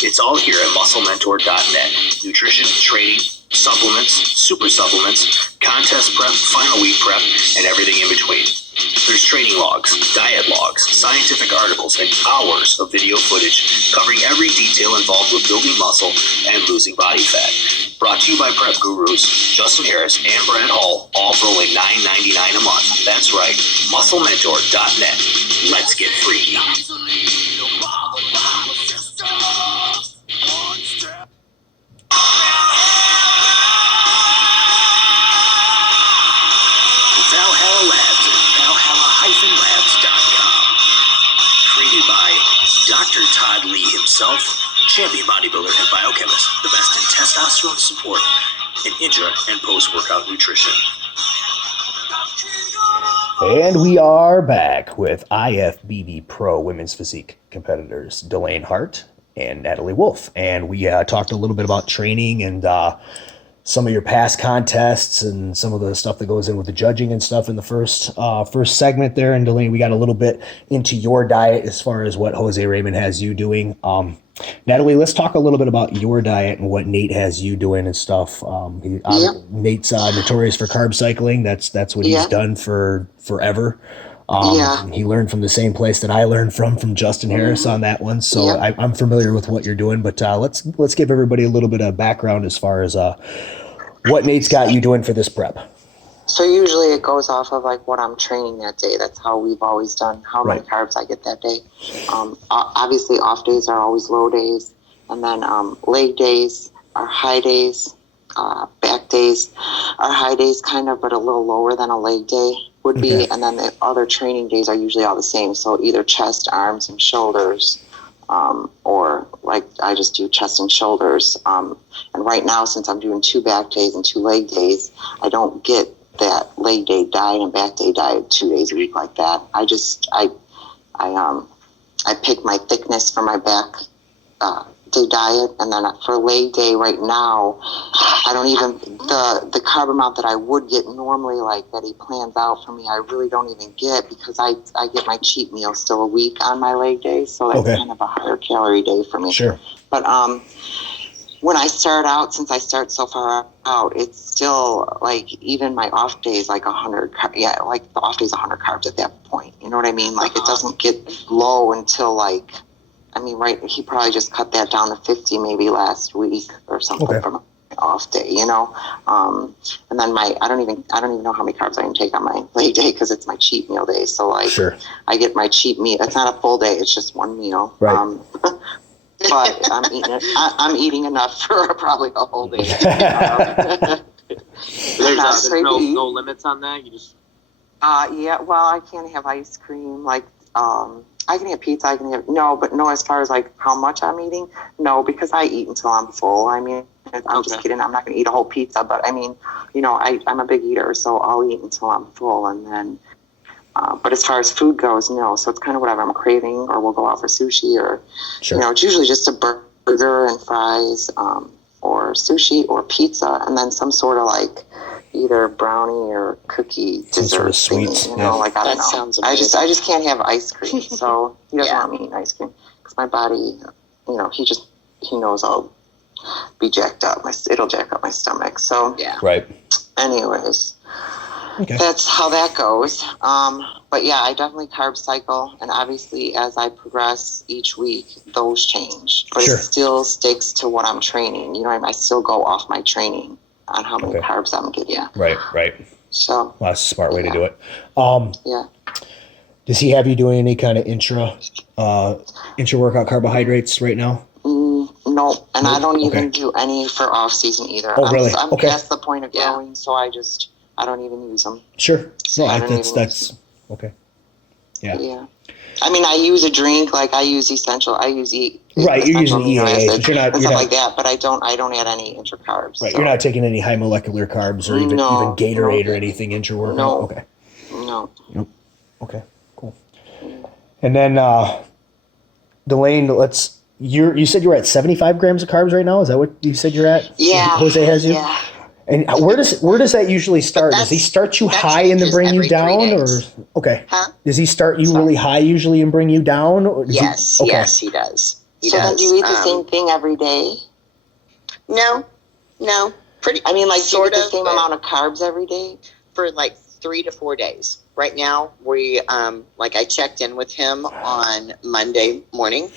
It's all here at musclementor.net. Nutrition, training, supplements, super supplements, contest prep, final week prep, and everything in between. There's training logs, diet logs, scientific articles, and hours of video footage covering every detail involved with building muscle and losing body fat. Brought to you by prep gurus Justin Harris and Brad Hall, all for only $9.99 a month. That's right, musclementor.net. Let's get freaky. Valhalla Labs at valhalla-labs.com. Created by Doctortoddlee himself, champion bodybuilder and biochemist, the best in testosterone support and intra and post-workout nutrition. And we are back with IFBB Pro Women's Physique competitors Delane Hart and Natalie Wolfe. And we talked a little bit about training and some of your past contests and some of the stuff that goes in with the judging and stuff in the first segment there. And Delane, we got a little bit into your diet as far as what Jose Raymond has you doing. Natalie, let's talk a little bit about your diet and what Nate has you doing and stuff. Nate's notorious for carb cycling. That's what he's done for forever. He learned from the same place that I learned from Justin Harris on that one. So I'm familiar with what you're doing, but let's give everybody a little bit of background as far as what Nate's got you doing for this prep. So usually it goes off of like what I'm training that day. That's how we've always done, how many carbs I get that day. Obviously off days are always low days. And then leg days are high days. Back days are high days kind of, but a little lower than a leg day would be. And then the other training days are usually all the same. So either chest, arms, and shoulders, or like I just do chest and shoulders. And right now, since I'm doing 2 back days and 2 leg days, I don't get that leg day diet and back day diet 2 days a week like that. I pick my thickness for my back day diet, and then for leg day right now, I don't even the carb amount that I would get normally, like that he plans out for me, I really don't even get, because I get my cheat meal still a week on my leg day, so that's kind of a higher calorie day for me. Sure. But when I start out, since I start so far out, it's still like even my off days, like 100. Like the off days, 100 carbs at that point. You know what I mean? Like it doesn't get low until like, I mean, he probably just cut that down to 50 maybe last week or something from an off day, you know. And then I don't even know how many carbs I can take on my leg day because it's my cheat meal day. So like, I get my cheat meal. It's not a full day; it's just one meal. Right. But I'm eating enough for probably a whole day. There's no limits on that. You just Yeah, well, I can't have ice cream. Like, I can have pizza. I can have but no. As far as like how much I'm eating, no, because I eat until I'm full. I mean, I'm just kidding. I'm not going to eat a whole pizza, but I mean, I'm a big eater, so I'll eat until I'm full, and then. But as far as food goes, no. So it's kind of whatever I'm craving, or we'll go out for sushi, or it's usually just a burger and fries, or sushi or pizza, and then some sort of like either brownie or cookie dessert sort of thing, sweets. like I don't know. Sounds I amazing. just can't have ice cream. So he doesn't want me eating ice cream because my body, he knows I'll be jacked up. It'll jack up my stomach. So Right. anyways. Okay. That's how that goes. But yeah, I definitely carb cycle, and obviously as I progress each week, those change. But Sure. it still sticks to what I'm training. I still go off my training on how many carbs I'm getting. Right. So Well, that's a smart way to do it. yeah. Does he have you doing any kind of intra workout carbohydrates right now? No, and I don't even Okay. do any for off season either. Oh, really? I'm Okay. past the point of growing, so I don't even use them. Sure. No, I don't even that's okay. Yeah. I mean, I use a drink, like I use essential. I use Right, you're using amino EAAs, acids but you're and stuff like that. But I don't add any intra carbs. Right. So. You're not taking any high molecular carbs or even Gatorade or anything intra workout. No. Okay. No. Nope. Okay. Cool. And then Delane, you said you're at 75 grams of carbs right now. Is that what you said you're at? Yeah. Jose has you. Yeah. And where does that usually start? Does he start you high and then bring you changes every 3 down, or days. okay? Huh? Does he start you really high usually and bring you down? Or Yes, okay. yes, he does. He So does. then do you eat the same thing every day? No, pretty. I mean, like, do you sort eat the of, same but amount of carbs every day? for like 3 to 4 days. Right now, we I checked in with him on Monday morning,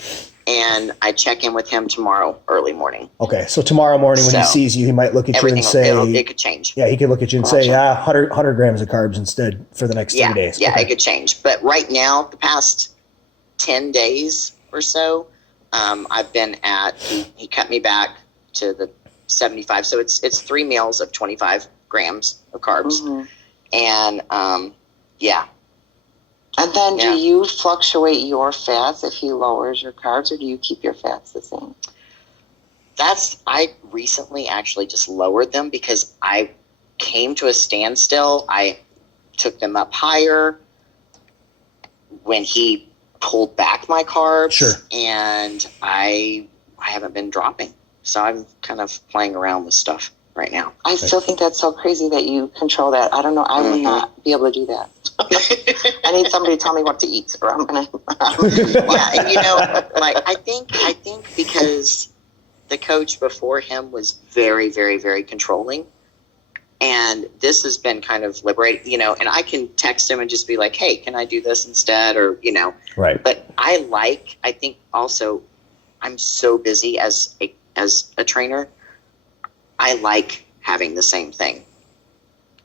and I check in with him tomorrow early morning. Okay, so tomorrow morning when he sees you, he might look at you and say, it could change. Yeah, he could look at you and say, 100 grams of carbs instead for the next 3 days. Yeah, okay. it could change. But right now, the past 10 days or so, I've been at, he cut me back to the 75. So it's 3 meals of 25 grams of carbs. Mm-hmm. And, And then do you fluctuate your fats if he lowers your carbs, or do you keep your fats the same? I recently actually just lowered them because I came to a standstill. I took them up higher when he pulled back my carbs. Sure. And I haven't been dropping. So I'm kind of playing around with stuff right now. I still think that's so crazy that you control that. I don't know. I would not be able to do that. I need somebody to tell me what to eat, or I'm gonna. Yeah, and I think because the coach before him was very, very, very controlling, and this has been kind of liberating. And I can text him and just be like, "Hey, can I do this instead?" Or Right. But I think also, I'm so busy as a trainer. I like having the same thing,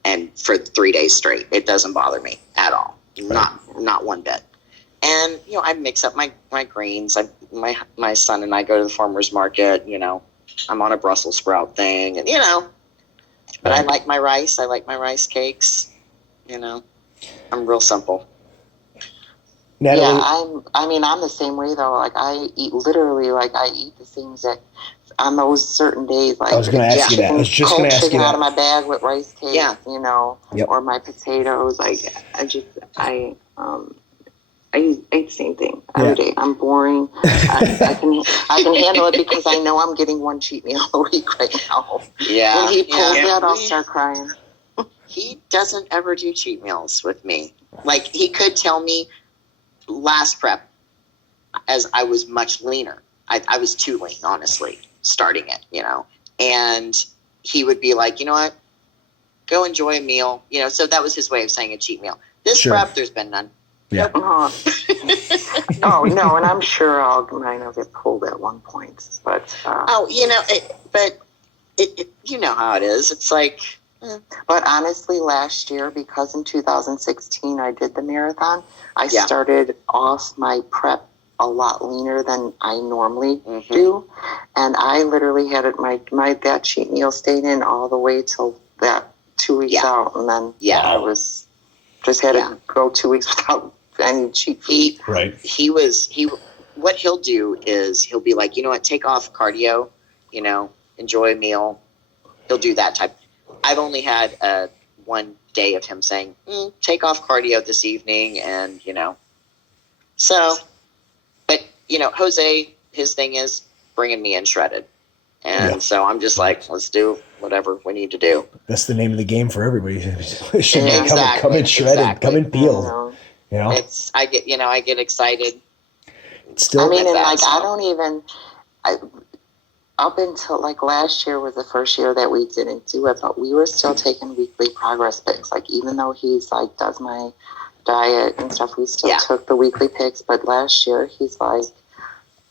and for 3 days straight, it doesn't bother me at all, not one bit. And I mix up my greens. My son and I go to the farmer's market. I'm on a Brussels sprout thing, and But I like my rice. I like my rice cakes. I'm real simple. Natalie, Yeah, I'm the same way though. Like I eat the same exact on those certain days. Like I was going to ask you that. I was just going to ask you chicken out that. of my bag with rice cakes, Yeah. Yep. or my potatoes. Like I eat the same thing every day. I'm boring. I can handle it because I know I'm getting one cheat meal a week right now. Yeah. When he pulls that, I'll start crying. He doesn't ever do cheat meals with me. Like, he could tell me last prep, as I was much leaner. I was too lean, honestly, starting it, And he would be like, you know what? Go enjoy a meal. So that was his way of saying a cheat meal. This prep, there's been none. Yeah. No, and I'm sure mine will get pulled at one point. But you know how it is. It's like, But honestly, last year, because in 2016 I did the marathon, I started off my prep a lot leaner than I normally do, and I literally had that cheat meal stayed in all the way till that 2 weeks out, and then I was just had to go 2 weeks without any cheat food. What he'll do is he'll be like, you know what, take off cardio, you know, enjoy a meal. He'll do that type. I've only had one day of him saying, take off cardio this evening, and, you know. So, but, you know, Jose, his thing is bringing me in shredded. And so I'm just like, let's do whatever we need to do. That's the name of the game for everybody. Come in shredded, come in peeled. You know, I get excited. Still, I mean, and like, I don't even, up until like last year was the first year that we didn't do it, but we were still taking weekly progress pics. Like, even though he's like, does my diet and stuff, we still took the weekly pics. But last year he's like,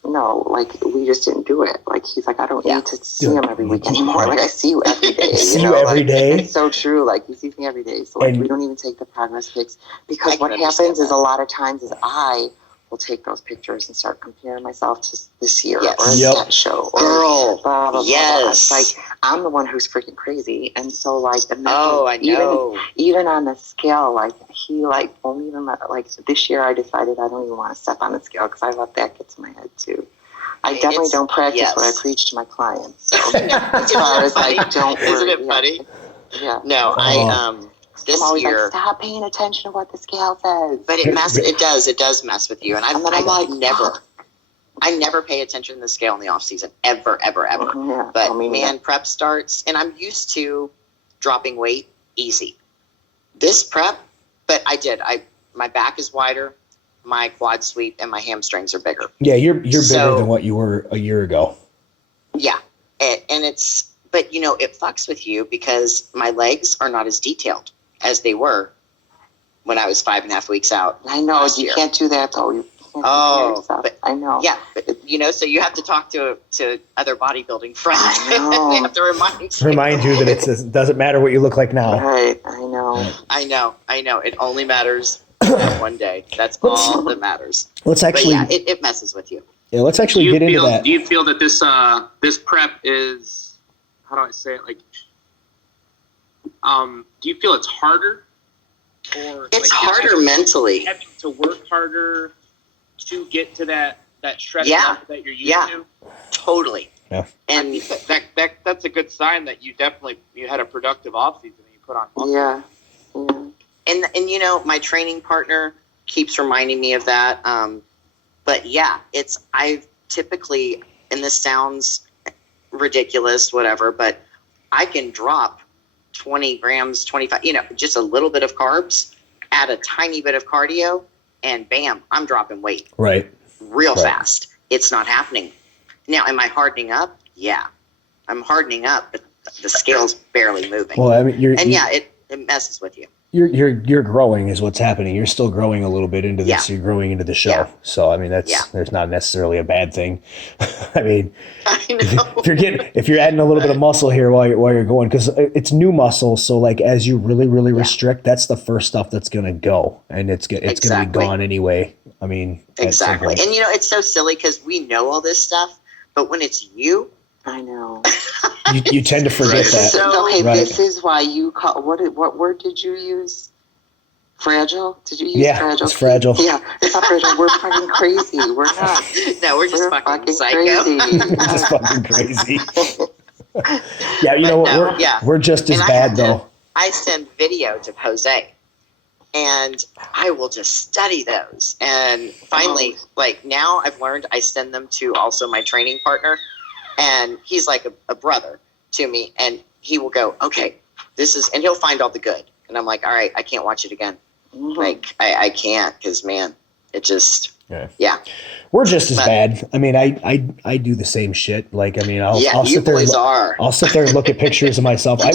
no, like, we just didn't do it. Like, he's like, I don't need to see him every week anymore. Like, I see you every day. Every day. It's so true. Like, he sees me every day. So like, we don't even take the progress pics, because what happens is a lot of times is I will take those pictures and start comparing myself to this year or that show or blah, blah, blah, blah. It's like, I'm the one who's freaking crazy. And so like, I know. Even on the scale, like, he like won't even like, this year I decided I don't even want to step on the scale because I let that get to my head too. I definitely don't practice what I preach to my clients. So as far as like, don't worry. Isn't it funny? Yeah. No, this I'm always year, like, stop paying attention to what the scale says. But it does mess with you. And I'm like, I never pay attention to the scale in the off season, ever. Yeah, but man, prep starts, and I'm used to dropping weight easy. This prep, but my back is wider, my quad sweep and my hamstrings are bigger. Yeah, you're bigger than what you were a year ago. Yeah, but you know, it fucks with you because my legs are not as detailed as they were when I was 5.5 weeks out. I know, you can't do that though. But I know. Yeah, but you know, so you have to talk to other bodybuilding friends. They have to remind you that it doesn't matter what you look like now. Right, I know. I know. It only matters one day. That's all that matters. Let's actually. But yeah, it messes with you. Yeah, let's actually get into that. Do you feel that this prep is, how do I say it? Like, do you feel it's harder? Or it's harder mentally. Having to work harder to get to that shredded level that you're used to? Totally. Yeah. And that's a good sign that you had a productive off season and you put on muscle. Yeah. And you know, my training partner keeps reminding me of that. But yeah, I've typically, and this sounds ridiculous, whatever, but I can drop 20 grams, 25, you know, just a little bit of carbs, add a tiny bit of cardio, and bam, I'm dropping weight. Right. Real fast. It's not happening. Now, am I hardening up? Yeah. I'm hardening up, but the scale's barely moving. Well, I mean, it messes with you. You're growing is what's happening. You're still growing a little bit into this. You're growing into the show. Yeah. So I mean, there's not necessarily a bad thing. I mean, I know. if you're adding a little bit of muscle here while you're going, because it's new muscle. So like as you really restrict, that's the first stuff that's gonna go, and it's gonna be gone anyway. I mean, exactly. And you know, it's so silly because we know all this stuff, but when it's you. I know. You tend to forget that. So, hey, this is why you call, what word did you use? Fragile? Did you use fragile? It's fragile. Yeah, it's not fragile. We're fucking crazy. We're not. No, we're just fucking psycho. Crazy. We're just fucking crazy. Yeah, you know what? We're just as bad, though. I send video to Jose, and I will just study those. And finally, like now I've learned I send them to also my training partner. And he's like a brother to me, and he will go, okay, and he'll find all the good. And I'm like, all right, I can't watch it again. Mm-hmm. Like, I can't, because, man, it just, We're just as bad. I mean, I do the same shit. Like, I mean, I'll sit there. I'll sit there and look at pictures of myself. I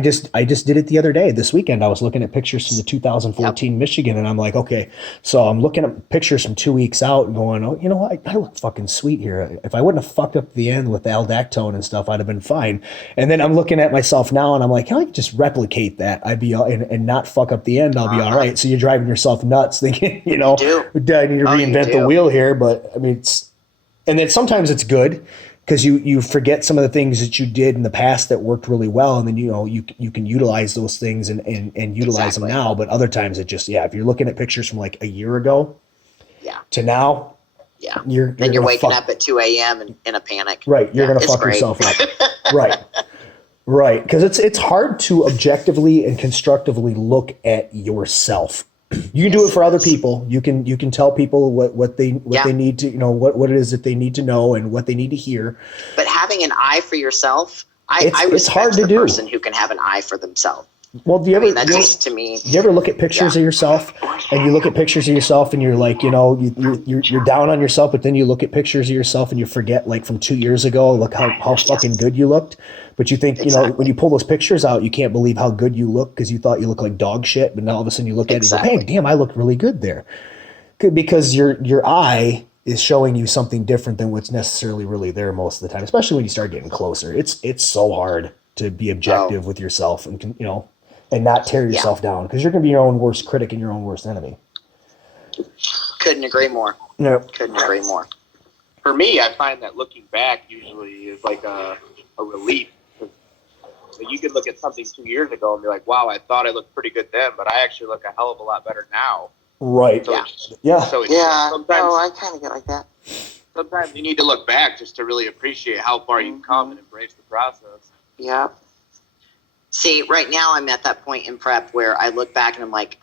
just did it the other day. This weekend, I was looking at pictures from the 2014 Michigan, and I'm like, okay, so I'm looking at pictures from 2 weeks out and going, oh, you know what? I look fucking sweet here. If I wouldn't have fucked up the end with the aldactone and stuff, I'd have been fine. And then I'm looking at myself now, and I'm like, can I just replicate that? I'd be and not fuck up the end. I'll be all right. So you're driving yourself nuts, thinking, you know, I need to reinvent the wheel here, but I mean, and then sometimes it's good because you forget some of the things that you did in the past that worked really well, and then you can utilize those things and utilize them now. But other times it just if you're looking at pictures from like a year ago to now, you're waking up at 2 a.m. in a panic. Right, you're gonna fuck yourself up. Right, because it's hard to objectively and constructively look at yourself. You can do it for other people. You can tell people what they need to what it is that they need to know and what they need to hear. But having an eye for yourself, it's hard to the do. Person who can have an eye for themselves. Well, do you ever? That's just to me. You ever look at pictures of yourself, and you look at pictures of yourself, and you're like, you're down on yourself, but then you look at pictures of yourself, and you forget, like from 2 years ago, look how fucking good you looked. But you think, when you pull those pictures out, you can't believe how good you look because you thought you looked like dog shit, but now all of a sudden you look at it and go, hey, damn, I looked really good there. Because your eye is showing you something different than what's necessarily really there most of the time, especially when you start getting closer. It's so hard to be objective with yourself and and not tear yourself down, because you're going to be your own worst critic and your own worst enemy. Couldn't agree more. No. Couldn't agree more. For me, I find that looking back usually is like a relief. So you could look at something 2 years ago and be like, wow, I thought I looked pretty good then, but I actually look a hell of a lot better now. Right. So So sometimes, I kind of get like that. Sometimes you need to look back just to really appreciate how far you've come and embrace the process. Yeah. See, right now I'm at that point in prep where I look back and I'm like,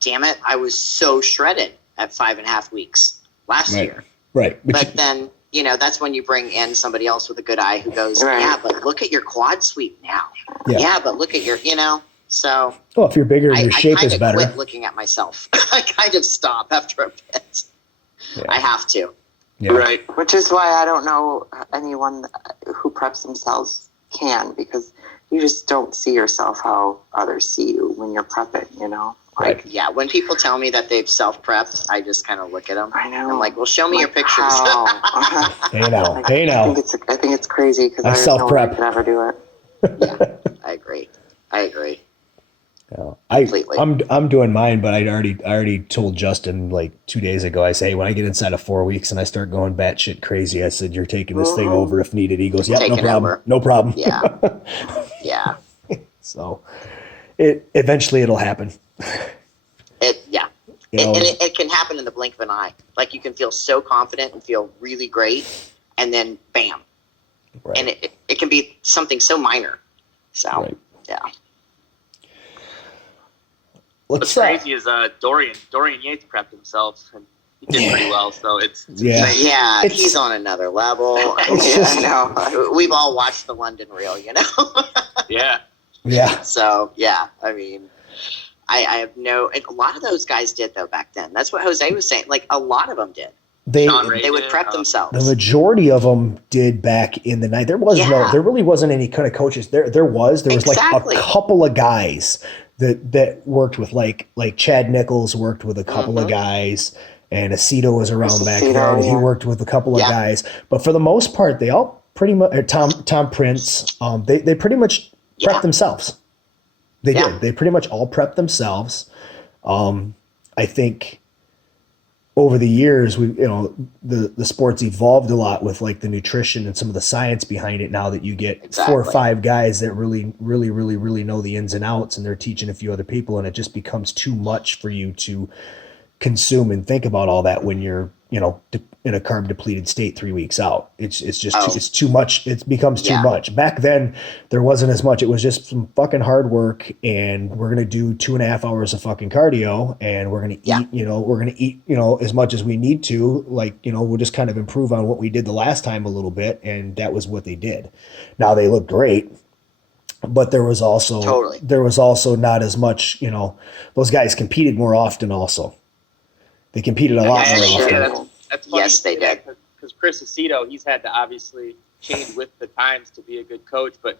damn it, I was so shredded at 5.5 weeks last year. Right. But then, that's when you bring in somebody else with a good eye who goes, yeah, but look at your quad sweep now. Yeah, but look at your, so. Well, if you're bigger, your shape is better. I quit looking at myself. I kind of stop after a bit. Yeah. I have to. Yeah. Right. Which is why I don't know anyone who preps themselves because you just don't see yourself how others see you when you're prepping, Right. Yeah, when people tell me that they've self-prepped, I just kind of look at them. I know. I'm like, well, show me your pictures. Hey now. I think it's crazy because I self-prep. No one could ever do it. Yeah, I agree. Yeah. Completely. I'm doing mine, but I already told Justin like 2 days ago. I say, hey, when I get inside of 4 weeks and I start going batshit crazy, I said, you're taking this thing over if needed. He goes, yeah, no problem. No problem. Yeah. Yeah. So eventually it'll happen. It can happen in the blink of an eye. Like you can feel so confident and feel really great, and then bam. Right. And it can be something so minor. So yeah. What's crazy is Dorian Yates prepped himself and he did pretty well. So it's he's on another level. I know. We've all watched the London Reel, Yeah. Yeah. So I mean, I have and a lot of those guys did though back then. That's what Jose was saying. Like a lot of them did. They would prep themselves. The majority of them did back in the night. There really wasn't any kind of coaches. There was like a couple of guys that worked with like Chad Nichols worked with a couple of guys, and Aceto was around back then. And he worked with a couple of guys, but for the most part, they all pretty much Tom Prince. They pretty much prepped themselves. They did. They pretty much all prepped themselves. I think over the years, the sport's evolved a lot with like the nutrition and some of the science behind it. Now that you get 4 or 5 guys that really know the ins and outs, and they're teaching a few other people, and it just becomes too much for you to consume and think about all that when you're in a carb depleted state 3 weeks out. It's just it's too much. It becomes too much. Back then there wasn't as much. It was just some fucking hard work, and we're gonna do 2.5 hours of fucking cardio, and we're gonna eat as much as we need to. We'll just kind of improve on what we did the last time a little bit, and that was what they did. Now they look great, but there was also not as much. Those guys competed more often. Also, they competed a lot more often. That's funny. Yes, they did. Because Chris Aceto, he's had to obviously change with the times to be a good coach, but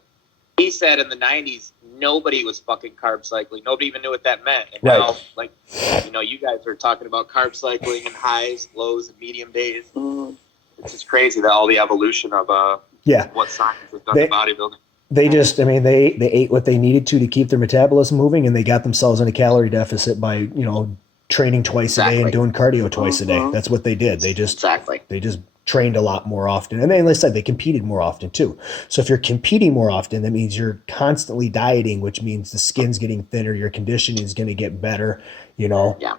he said in the 90s, nobody was fucking carb cycling. Nobody even knew what that meant. And now, you guys are talking about carb cycling and highs, lows, and medium days. It's just crazy that all the evolution of what science has done to bodybuilding. They just, they ate what they needed to keep their metabolism moving, and they got themselves in a calorie deficit by, training twice a day and doing cardio twice a day. That's what they did. They just trained a lot more often. And then, like I said, they competed more often too. So if you're competing more often, that means you're constantly dieting, which means the skin's getting thinner, your conditioning is going to get better, you know? Yeah.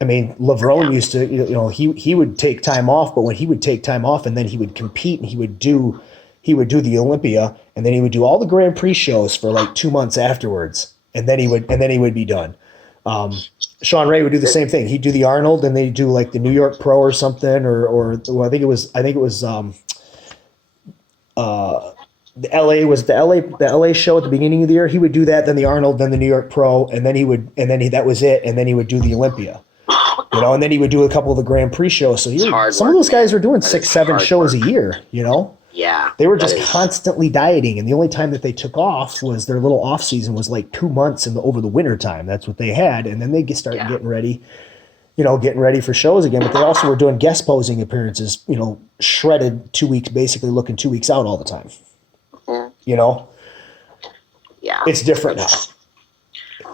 I mean, Lavrone used to, you know, he would take time off, but when he would take time off and then he would compete and he would do the Olympia and then he would do all the Grand Prix shows for like 2 months afterwards. And then he would be done. Sean Ray would do the same thing. He'd do the Arnold and they'd do like the New York Pro or something, or well, I think it was the LA show at the beginning of the year. He would do that, then the Arnold, then the New York Pro, and then that was it, and then he would do the Olympia. You know, and then he would do a couple of the Grand Prix shows. So some of those guys were doing 6-7 shows a year, you know? Yeah. They were just constantly dieting, and the only time that they took off was their little off season was like 2 months over the winter time. That's what they had, and then they start getting ready for shows again. But they also were doing guest posing appearances, you know, shredded 2 weeks, basically looking 2 weeks out all the time. Yeah. You know? Yeah. It's different now.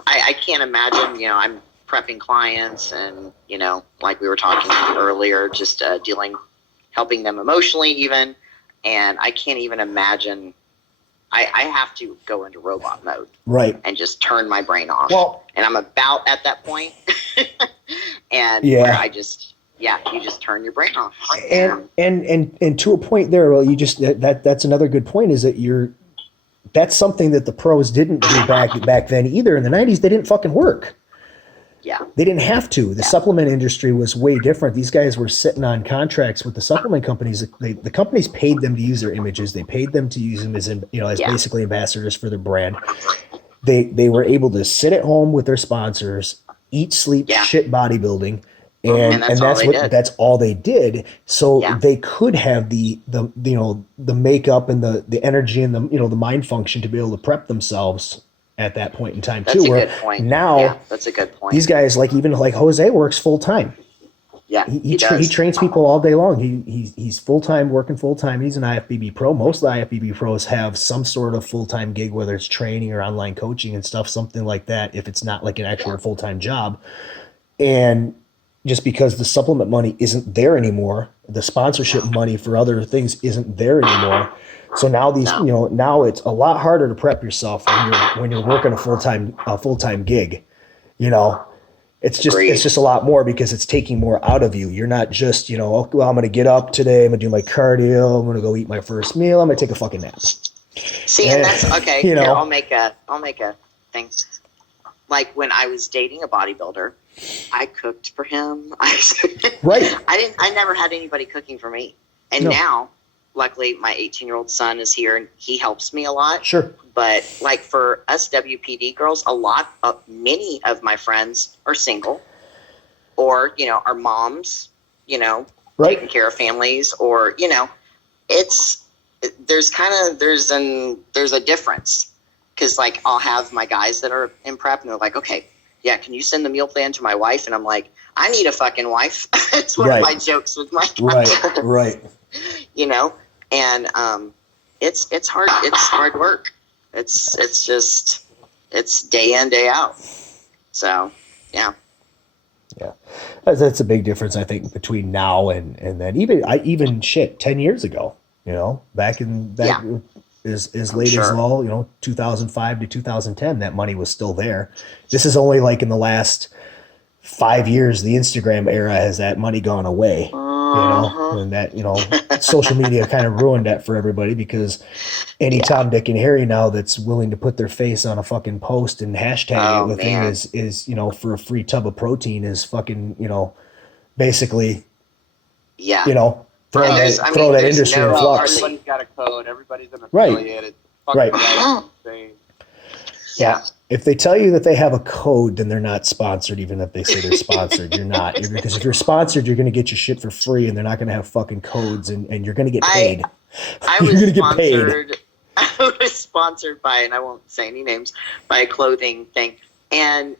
I can't imagine, you know, I'm prepping clients and, you know, like we were talking earlier, just helping them emotionally even. And I can't even imagine, I have to go into robot mode. Right. And just turn my brain off. Well, and I'm about at that point. And where I just, you just turn your brain off. And to a point there, well, you just, that's another good point is that that's something that the pros didn't do back then either. In the 90s, they didn't fucking work. Yeah. They didn't have to. The supplement industry was way different. These guys were sitting on contracts with the supplement companies. The companies paid them to use their images. They paid them to use them as basically ambassadors for their brand. They were able to sit at home with their sponsors, eat, sleep, shit bodybuilding, and that's all they did. So they could have the makeup and the energy and the mind function to be able to prep themselves at that point in time too. That's a good point. Now, that's a good point. These guys, like Jose, works full time. Yeah, he trains people all day long. He's full time, working full time. He's an IFBB pro. Most of the IFBB pros have some sort of full time gig, whether it's training or online coaching and stuff, something like that. If it's not like an actual full time job, and just because the supplement money isn't there anymore, the sponsorship money for other things isn't there anymore. So now now it's a lot harder to prep yourself when you're working a full time gig. You know, it's just a lot more because it's taking more out of you. You're not just, I'm going to get up today, I'm going to do my cardio, I'm going to go eat my first meal, I'm going to take a fucking nap. See, and that's okay. Here, I'll make a thing. Like when I was dating a bodybuilder, I cooked for him. Right. I never had anybody cooking for me. And now, luckily, my 18-year-old son is here and he helps me a lot. Sure. But like for us WPD girls, many of my friends are single or, are moms, taking care of families or, there's a difference. Cause like I'll have my guys that are in prep and they're like, okay, yeah, can you send the meal plan to my wife? And I'm like, I need a fucking wife. It's one of my jokes with my guys. Right. And it's hard. It's hard work. It's day in, day out. So, yeah. Yeah. That's a big difference, I think, between now and then even 10 years ago, back as late as 2005 to 2010, that money was still there. This is only like in the last 5 years, the Instagram era has that money gone away, and that, social media kind of ruined that for everybody because any Tom, Dick, and Harry now that's willing to put their face on a fucking post and hashtag it with thing is, for a free tub of protein is fucking, basically, throw that industry in flux. Everybody's got a code. Everybody's an affiliated. Right. Yeah. If they tell you that they have a code, then they're not sponsored, even if they say they're sponsored. You're not. Because if you're sponsored, you're going to get your shit for free, and they're not going to have fucking codes, and you're going to get paid. I was sponsored by, and I won't say any names, by a clothing thing. And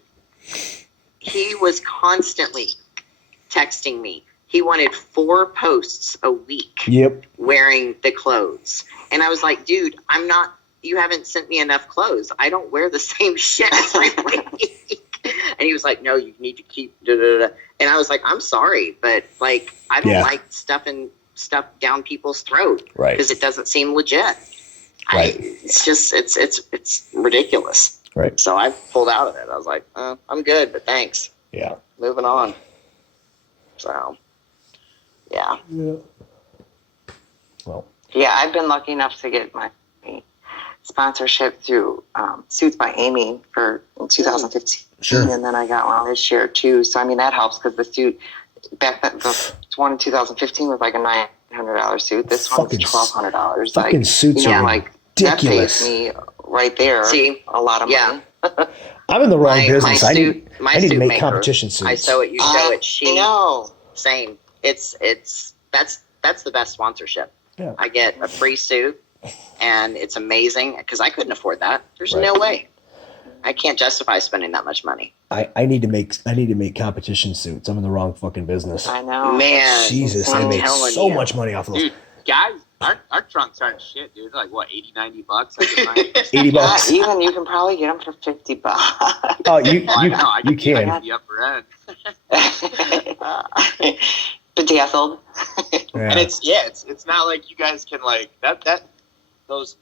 he was constantly texting me. He wanted 4 posts a week wearing the clothes. And I was like, dude, you haven't sent me enough clothes. I don't wear the same shit every week. And he was like, no, you need to keep da, da, da. And I was like, I'm sorry, but like, I don't like stuffing stuff down people's throat because it doesn't seem legit. It's just, it's ridiculous. Right. So I pulled out of it. I was like, I'm good, but thanks. Yeah. Moving on. So, yeah. Well. Yeah, I've been lucky enough to get my sponsorship through Suits by Amy in 2015. Sure. And then I got one this year too. So I mean that helps because the suit back then, the one in 2015 was like a $900 suit. This one was $1,200. Fucking like, suits are ridiculous. That saved me right there. See, a lot of money. I'm in the wrong business. I need to make maker, competition suits. I sew it, you sew it. I know. Same. That's the best sponsorship. Yeah. I get a free suit, and it's amazing because I couldn't afford that. There's no way. I can't justify spending that much money. I need to make competition suits. I'm in the wrong fucking business. I know. Man, Jesus, I make so much money off of those. Dude, guys, our trunks aren't shit, dude. They're like, what, 80, 90 bucks? $80. Even you can probably get them for $50. Oh, you can. can. The upper end. Bedazzled. And it's not like you guys can like that. Those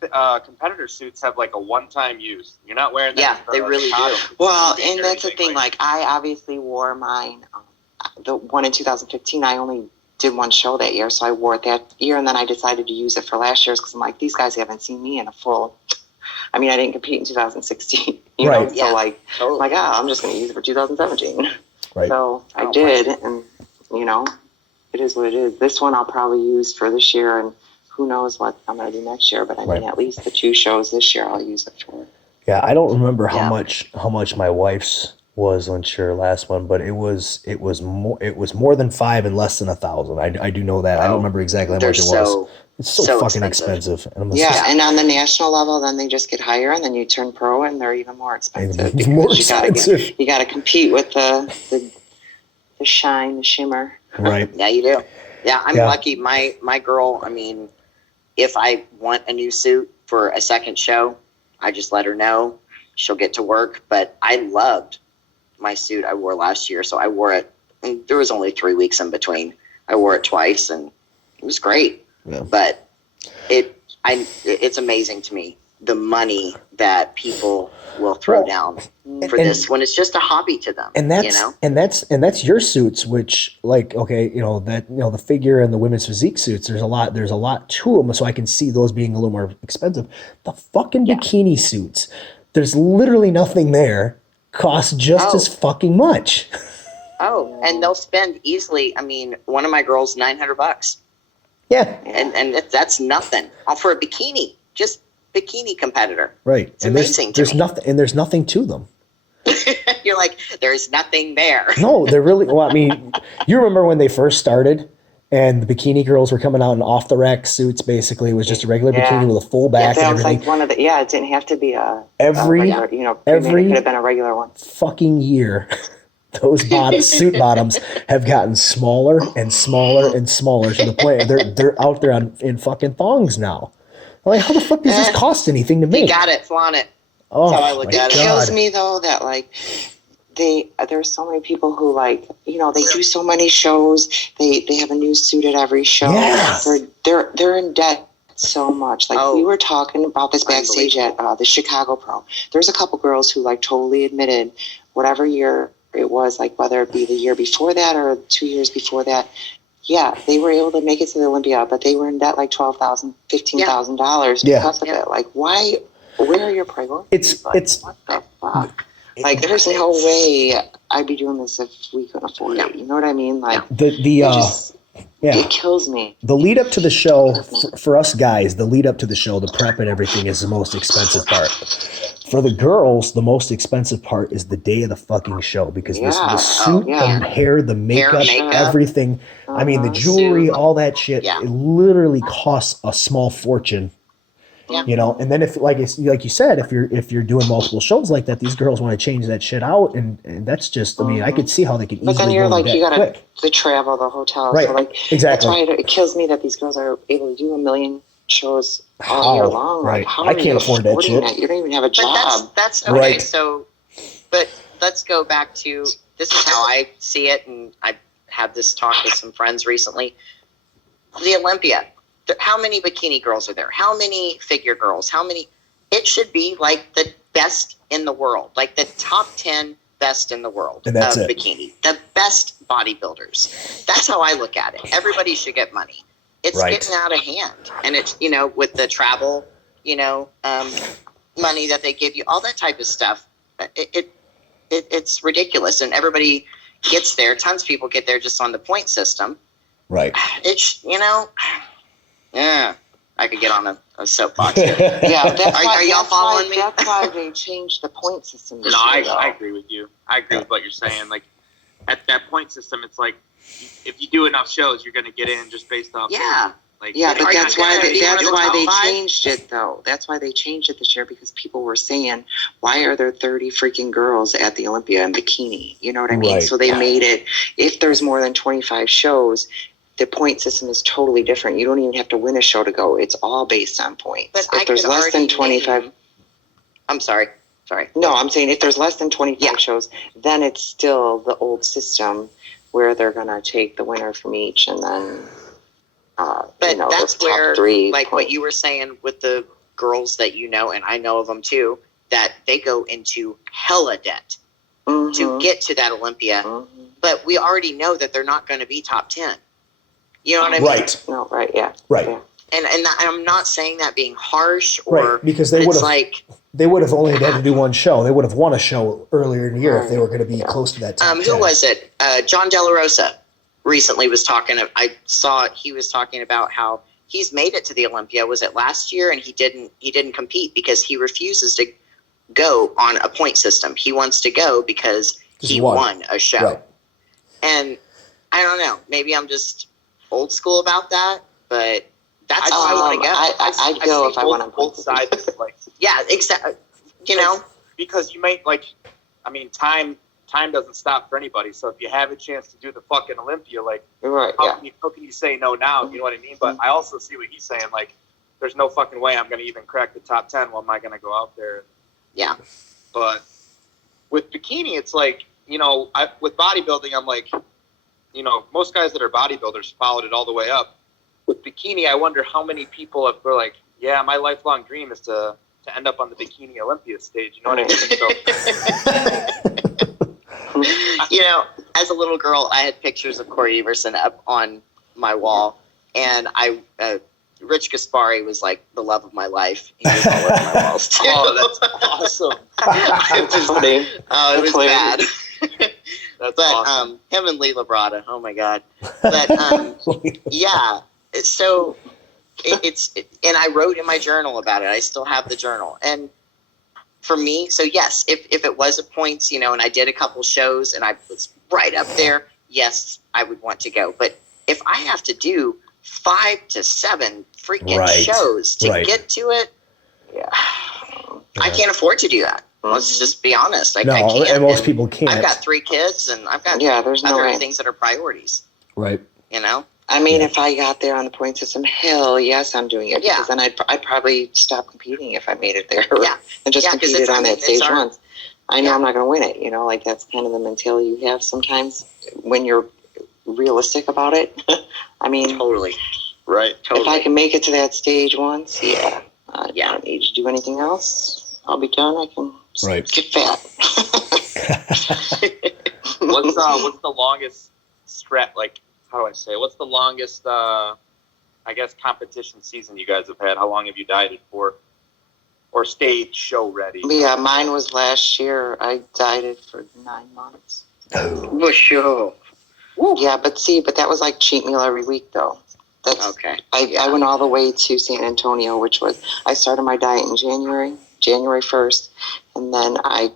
competitor suits have like a one-time use. You're not wearing that. Yeah, they really do. Well, and that's the thing. Like, I obviously wore mine. The one in 2015, I only did one show that year, so I wore it that year, and then I decided to use it for last year's because I'm like, these guys haven't seen me in a full. I mean, I didn't compete in 2016, you know. So like, I'm just going to use it for 2017. Right. So I did, and you know, it is what it is. This one I'll probably use for this year, and who knows what I'm going to do next year. But I mean, at least the 2 shows this year I'll use it for. Yeah, I don't remember how much my wife's was on her last one, but it was more than 5 and less than 1,000. I do know that. I don't remember exactly how much it was. It's so fucking expensive. And and on the national level, then they just get higher, and then you turn pro, and they're even more expensive. You got to compete with the shine, the shimmer. Right. Yeah, you do. Yeah, I'm lucky. My girl, I mean, if I want a new suit for a second show, I just let her know. She'll get to work. But I loved my suit I wore last year, so I wore it. And there was only 3 weeks in between. I wore it twice, and it was great. Yeah. But it's amazing to me the money that people will throw down for this when it's just a hobby to them. And that's your suits, which the figure and the women's physique suits, there's a lot to them, so I can see those being a little more expensive. The fucking bikini suits, there's literally nothing there, cost just as fucking much. Oh, and they'll spend easily, I mean, one of my girls, $900. Yeah. And that's nothing. For a bikini, just bikini competitor. Right. It's amazing. There's nothing to them. You're like, there's nothing there. No, they're really, well, I mean, you remember when they first started and the bikini girls were coming out in off the rack suits, basically. It was just a regular bikini with a full back and everything. Like one of the, it didn't have to be a regular, it could have been a regular one. Fucking year. Those suit bottoms have gotten smaller and smaller and smaller to the point they're out there in fucking thongs now. I'm like, how the fuck does this cost anything to make? You got it, flaunt it. Oh, that's how I look at it. It kills me though that like there's so many people who like they do so many shows. They have a new suit at every show. Yeah. They're in debt so much. Like we were talking about this backstage at the Chicago Pro. There's a couple girls who like totally admitted whatever year it was, like whether it be the year before that or 2 years before that, they were able to make it to the Olympia, but they were in debt like $12,000, $15,000 because of it. Like, why? Where are your priorities? It's what the fuck? Like, there's no way I'd be doing this if we couldn't afford it. You know what I mean? Like, it kills me. The lead up to the show for us guys, the lead up to the show, the prep and everything is the most expensive part. For the girls, the most expensive part is the day of the fucking show because the suit, the hair, the makeup, everything. I mean, the jewelry, all that shit. It literally costs a small fortune. Yeah. And then if like you said, if you're doing multiple shows like that, these girls want to change that shit out, and that's just. I mean, I could see how they could easily. But then you're go like, you got quick. the travel, the hotel, right? So like, exactly. That's why it kills me that these girls are able to do 1 million shows all year long. Right. Like, how I can't afford that shit. You don't even have a job. But that's okay. Right. So, but let's go back to, this is how I see it, and I had this talk with some friends recently. The Olympia, how many bikini girls are there? How many figure girls? How many? It should be like the best in the world, like the top 10 best in the world And that's of it. bikini, the best bodybuilders. That's how I look at it. Everybody should get money. It's Right. getting out of hand, and it's, you know, with the travel, you know, money that they give you, all that type of stuff. It's ridiculous, and everybody gets there. Tons of people get there just on the point system. Right. It's, you know, yeah, I could get on a soapbox here. Yeah, Are y'all following me? That's why they changed the point system. This No, year, though. I agree with you. I agree with what you're saying. Like, at that point system, it's like, if you do enough shows, you're going to get in just based off. Yeah. Like, Yeah, but Are you that's gonna why be one of the top they five? changed it, though. That's why they changed it this year, because people were saying, "Why are there 30 freaking girls at the Olympia in bikini?" You know what I mean? Right. So they made it. If there's more than 25 shows, the point system is totally different. You don't even have to win a show to go. It's all based on points. But if there's less than 25, I'm sorry. no, I'm saying if there's less than 25 Yeah. shows, then it's still the old system where they're gonna take the winner from each, and then. But you know, that's the top where, three like what points. you were saying with the girls that you know, and I know of them too, that they go into hella debt to Mhm. get to that Olympia. Mhm. But we already know that they're not going to be top 10. You know what I mean? Right. No, right, yeah. Right. Yeah. And I'm not saying that being harsh or Right. Because they would it's have like, they would have only had to do one show. They would have won a show earlier in the year if they were going to be Yeah. close to that top who 10. was it? John De La Rosa recently was talking. I saw he was talking about how he's made it to the Olympia. Was it last year? And he didn't compete because he refuses to go on a point system. He wants to go because he won a show. Right. And I don't know. Maybe I'm just old school about that, but that's how I want to go. I'd go if I won on both sides. Like, Yeah, exactly. You know, because you might, like, I mean, time doesn't stop for anybody. So if you have a chance to do the fucking Olympia, like, Right, how, yeah. how can you say no now? You know what I mean? But I also see what he's saying. Like, there's no fucking way I'm going to even crack the top 10. Well, am I going to go out there? Yeah. But with bikini, it's like, you know, with bodybuilding, I'm like, you know, most guys that are bodybuilders followed it all the way up. With bikini, I wonder how many people were like, yeah, my lifelong dream is to end up on the Bikini Olympia stage. You know what I mean? So, you know, as a little girl, I had pictures of Corey Everson up on my wall, and Rich Gaspari was like the love of my life. He was all over my walls too. oh, that's awesome. That's funny. Oh, it was bad. That's But awesome. him and Lee Labrada, oh my god. But yeah, so and I wrote in my journal about it. I still have the journal, and for me, so yes, if it was a points, you know, and I did a couple shows and I was right up there, yes, I would want to go. But if I have to do 5 to 7 freaking Right. shows to Right. get to it, Yeah. I can't afford to do that. Let's just be honest. I No, can't. and most people can't. I've got 3 kids, and I've got Yeah, there's no other way. things that are priorities. Right. You know? I mean, Yeah. if I got there on the point system, hell yes, I'm doing it. Yeah. Because then I'd probably stop competing if I made it there. Yeah. And just Yeah, 'cause competed it's- I on mean, that stage it's our- once. I know Yeah. I'm not going to win it. You know, like that's kind of the mentality you have sometimes when you're realistic about it. I mean, Totally. Right. Totally. if I can make it to that stage once, yeah. I Yeah. don't need to do anything else. I'll be done. I can Right. get fat. What's the longest stretch? Like, how do I say? What's the longest? I guess competition season you guys have had. How long have you dieted for, or stayed show ready? Yeah, mine was last year. I dieted for 9 months. For sure. Yeah, but that was like cheat meal every week, though. That's Okay. I went all the way to San Antonio, which was I started my diet in January 1st, and then I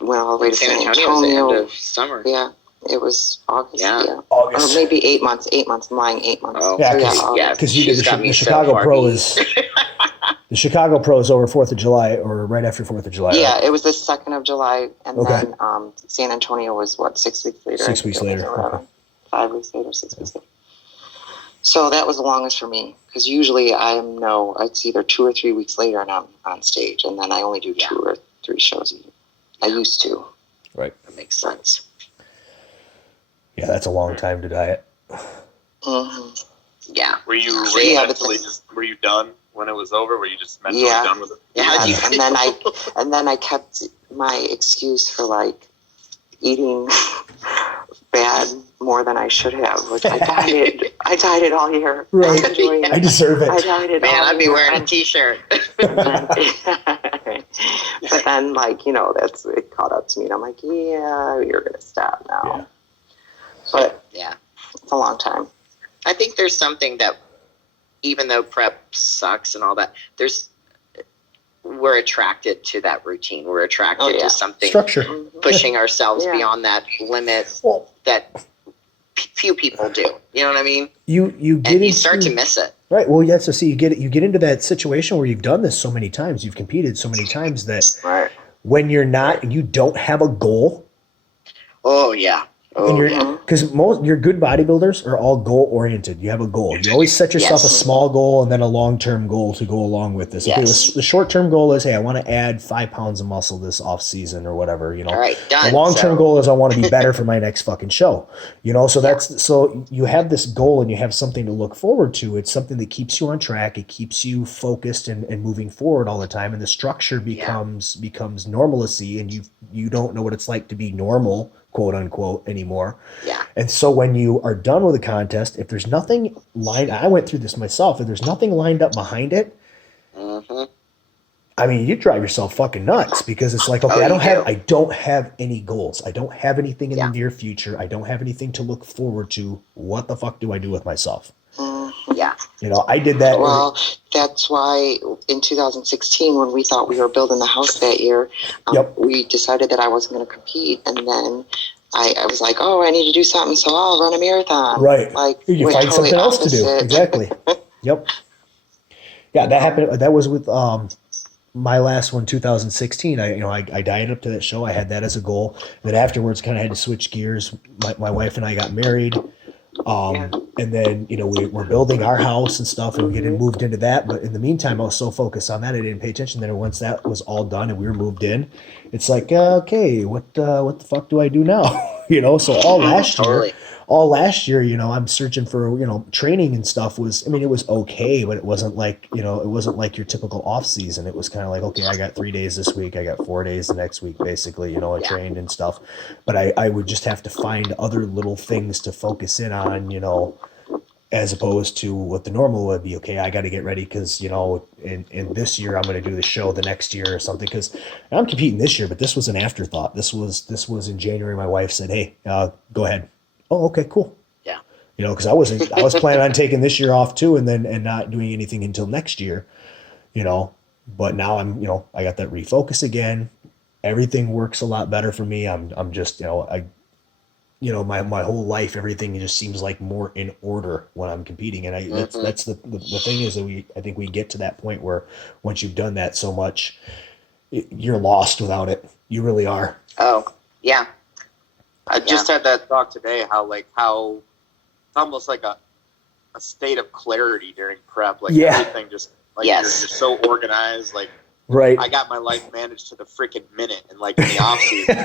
went all the way to San was the Antonio. end of summer. Yeah, it was August. Yeah. Yeah, August. or maybe 8 months. 8 months. I'm lying. 8 months. Oh. Yeah, So, because August. you did she's got me the so Chicago far Pro beat. is the Chicago Pro is over 4th of July or right after 4th of July. Yeah, Right? it was the 2nd of July, and Okay. then San Antonio was 6 weeks later. 6 weeks later. Or whatever. Okay. 5 weeks later, 6 weeks later. So that was the longest for me because usually it's either 2 or 3 weeks later and I'm on stage, and then I only do 2 or 3 shows a year. I used to. Right. That makes sense. Yeah, that's a long time to diet. Mm-hmm. Yeah. Were you Yeah, but mentally were you done when it was over? Were you just mentally Yeah. done with it? Yeah, how'd you And feel? then I kept my excuse for like eating bad more than I should have, which I dieted all year. Right. I'm doing I deserve I it. dieted Man, all I'd be year. wearing a t-shirt. But then, like, it caught up to me, and I'm like, yeah, you're gonna stop now. Yeah. But Yeah. it's a long time. I think there's something that, even though prep sucks and all that, we're attracted to that routine. We're attracted to something, Structure. Mhm. pushing ourselves Yeah. beyond that limit Well, that few people do. You know what I mean? you get And you into, start to miss it. right. Well, yeah. So see, you get into that situation where you've done this so many times, you've competed so many times that Right. when you don't have a goal, Oh, yeah. and Oh, you're yeah. because most your good bodybuilders are all goal oriented. You have a goal. You always set yourself a Yes. small goal and then a long term goal to go along with this. Okay, Yes. the short term goal is, hey, I want to add 5 pounds of muscle this off season or whatever. All right, done. The long term So- goal is I want to be better for my next fucking show. So you have this goal and you have something to look forward to. It's something that keeps you on track. It keeps you focused and moving forward all the time. And the structure becomes normalcy, and you don't know what it's like to be normal, quote unquote, anymore. Yeah. And so when you are done with a contest, if there's nothing I went through this myself, if there's nothing lined up behind it, Mm-hmm. I mean, you drive yourself fucking nuts, because it's like, okay, Oh, I you don't have any goals. I don't have anything in Yeah. the near future. I don't have anything to look forward to. What the fuck do I do with myself? Mhm. Yeah. I did that. Well, that's why in 2016, when we thought we were building the house that year, Yep. we decided that I wasn't going to compete. And then I was like, oh, I need to do something, so I'll run a marathon. Right. Like, You went find totally something else to do. opposite. Exactly. Yep. Yeah, that happened. That was with my last one, 2016. I dieted up to that show. I had that as a goal. Then afterwards, kind of had to switch gears. My wife and I got married. And then, we're building our house and stuff, and we getting moved into that. But in the meantime, I was so focused on that, I didn't pay attention. Then once that was all done and we were moved in, it's like, okay, what the fuck do I do now? So all last year, I'm searching for, training and stuff it was okay, but it wasn't like your typical off season. It was kind of like, okay, I got 3 days this week. I got 4 days the next week, basically, I trained and stuff, but I would just have to find other little things to focus in on, as opposed to what the normal would be. Okay, I got to get ready because, in this year I'm going to do the show the next year or something, because I'm competing this year, but this was an afterthought. This was in January. My wife said, hey, go ahead. Oh, okay, cool. Yeah. Because I was planning on taking this year off too, and not doing anything until next year, but now I'm, I got that refocus again. Everything works a lot better for me. I'm just, my whole life, everything just seems like more in order when I'm competing. And that's the thing is that I think we get to that point where once you've done that so much, you're lost without it. You really are. Oh, yeah. I just had that thought today, how it's almost like a state of clarity during prep. Like everything just you're so organized. Like, right. I got my life managed to the freaking minute, and in the off season,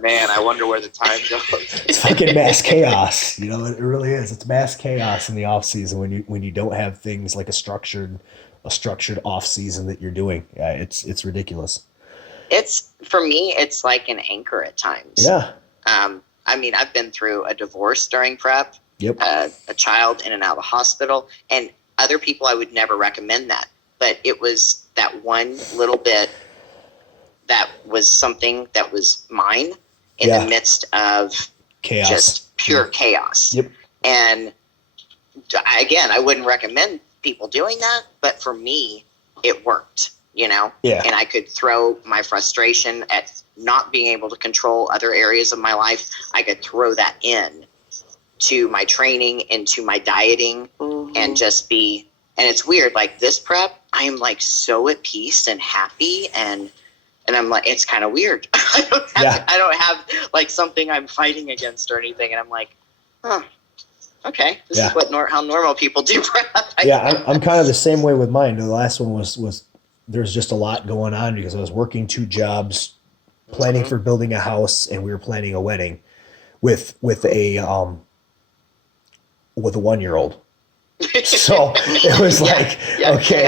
man, I wonder where the time goes. It's fucking mass chaos. It really is. It's mass chaos in the off season when you don't have things like a structured off season that you're doing. Yeah, it's ridiculous. For me, it's like an anchor at times. Yeah. I've been through a divorce during prep. Yep. A child in and out of the hospital, and other people I would never recommend that, but it was that one little bit that was something that was mine in the midst of chaos, just pure chaos. Yep. And I wouldn't recommend people doing that, but for me, it worked. Yeah. And I could throw my frustration at not being able to control other areas of my life. I could throw that in to my training, into my dieting, and just be, and it's weird, like this prep, I am so at peace and happy, and I'm like, it's kind of weird. I don't have something I'm fighting against or anything. And I'm like, huh, okay. This is how normal people do prep. I'm kind of the same way with mine. The last one was there's just a lot going on because I was working 2 jobs planning for building a house, and we were planning a wedding with a 1-year-old. So it was like, okay,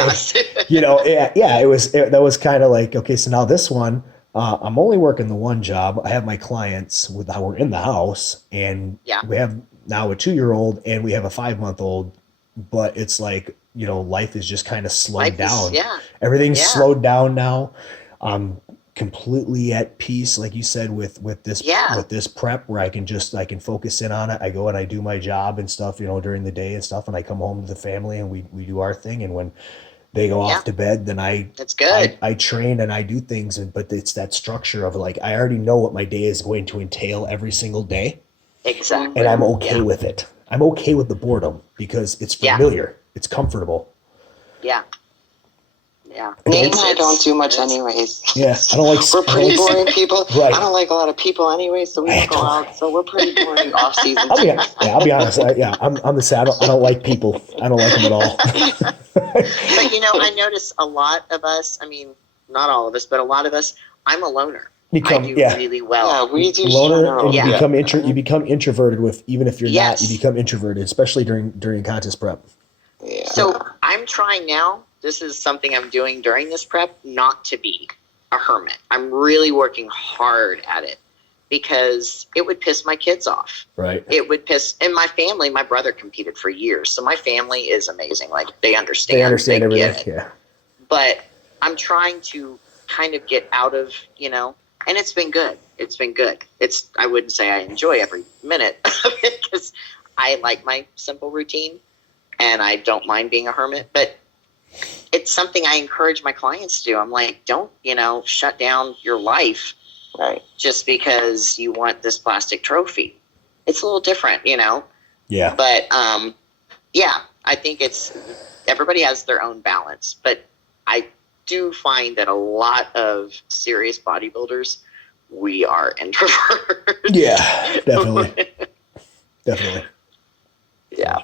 that was kind of like, okay, so now this one, I'm only working the one job. I have my clients we're in the house, and we have now a 2-year-old and we have a 5-month-old, but it's like, life is just kind of slowed down. Everything's slowed down now. I'm completely at peace, like you said, with this prep, where I can focus in on it. I go and I do my job and stuff, during the day and stuff, and I come home to the family and we do our thing. And when they go off to bed, then that's good. I train and I do things, but it's that structure of like, I already know what my day is going to entail every single day. Exactly. And I'm okay with it. I'm okay with the boredom because it's familiar. It's comfortable. Yeah. Nate and I don't do much anyways. Yeah, I don't like. We're pretty boring people. Right. I don't like a lot of people anyway, so we don't go out. So we're pretty boring off season. I'll be honest. I'm the saddle. I don't like people. I don't like them at all. But I notice a lot of us. I mean, not all of us, but a lot of us. I'm a loner. I do really well. Yeah, we do. Loner, and you become introverted even if you're not. You become introverted, especially during contest prep. Yeah. So I'm trying now. This is something I'm doing during this prep, not to be a hermit. I'm really working hard at it because it would piss my kids off. Right. It would piss, and my family, my brother competed for years. So my family is amazing. Like they understand. They understand everything. Get it. Yeah. But I'm trying to kind of get out of, and it's been good. It's been good. I wouldn't say I enjoy every minute of it because I like my simple routine and I don't mind being a hermit, but it's something I encourage my clients to do. I'm like, don't, shut down your life just because you want this plastic trophy. It's a little different, Yeah. But, I think everybody has their own balance. But I do find that a lot of serious bodybuilders, we are introverts. Yeah, definitely. Definitely. Yeah.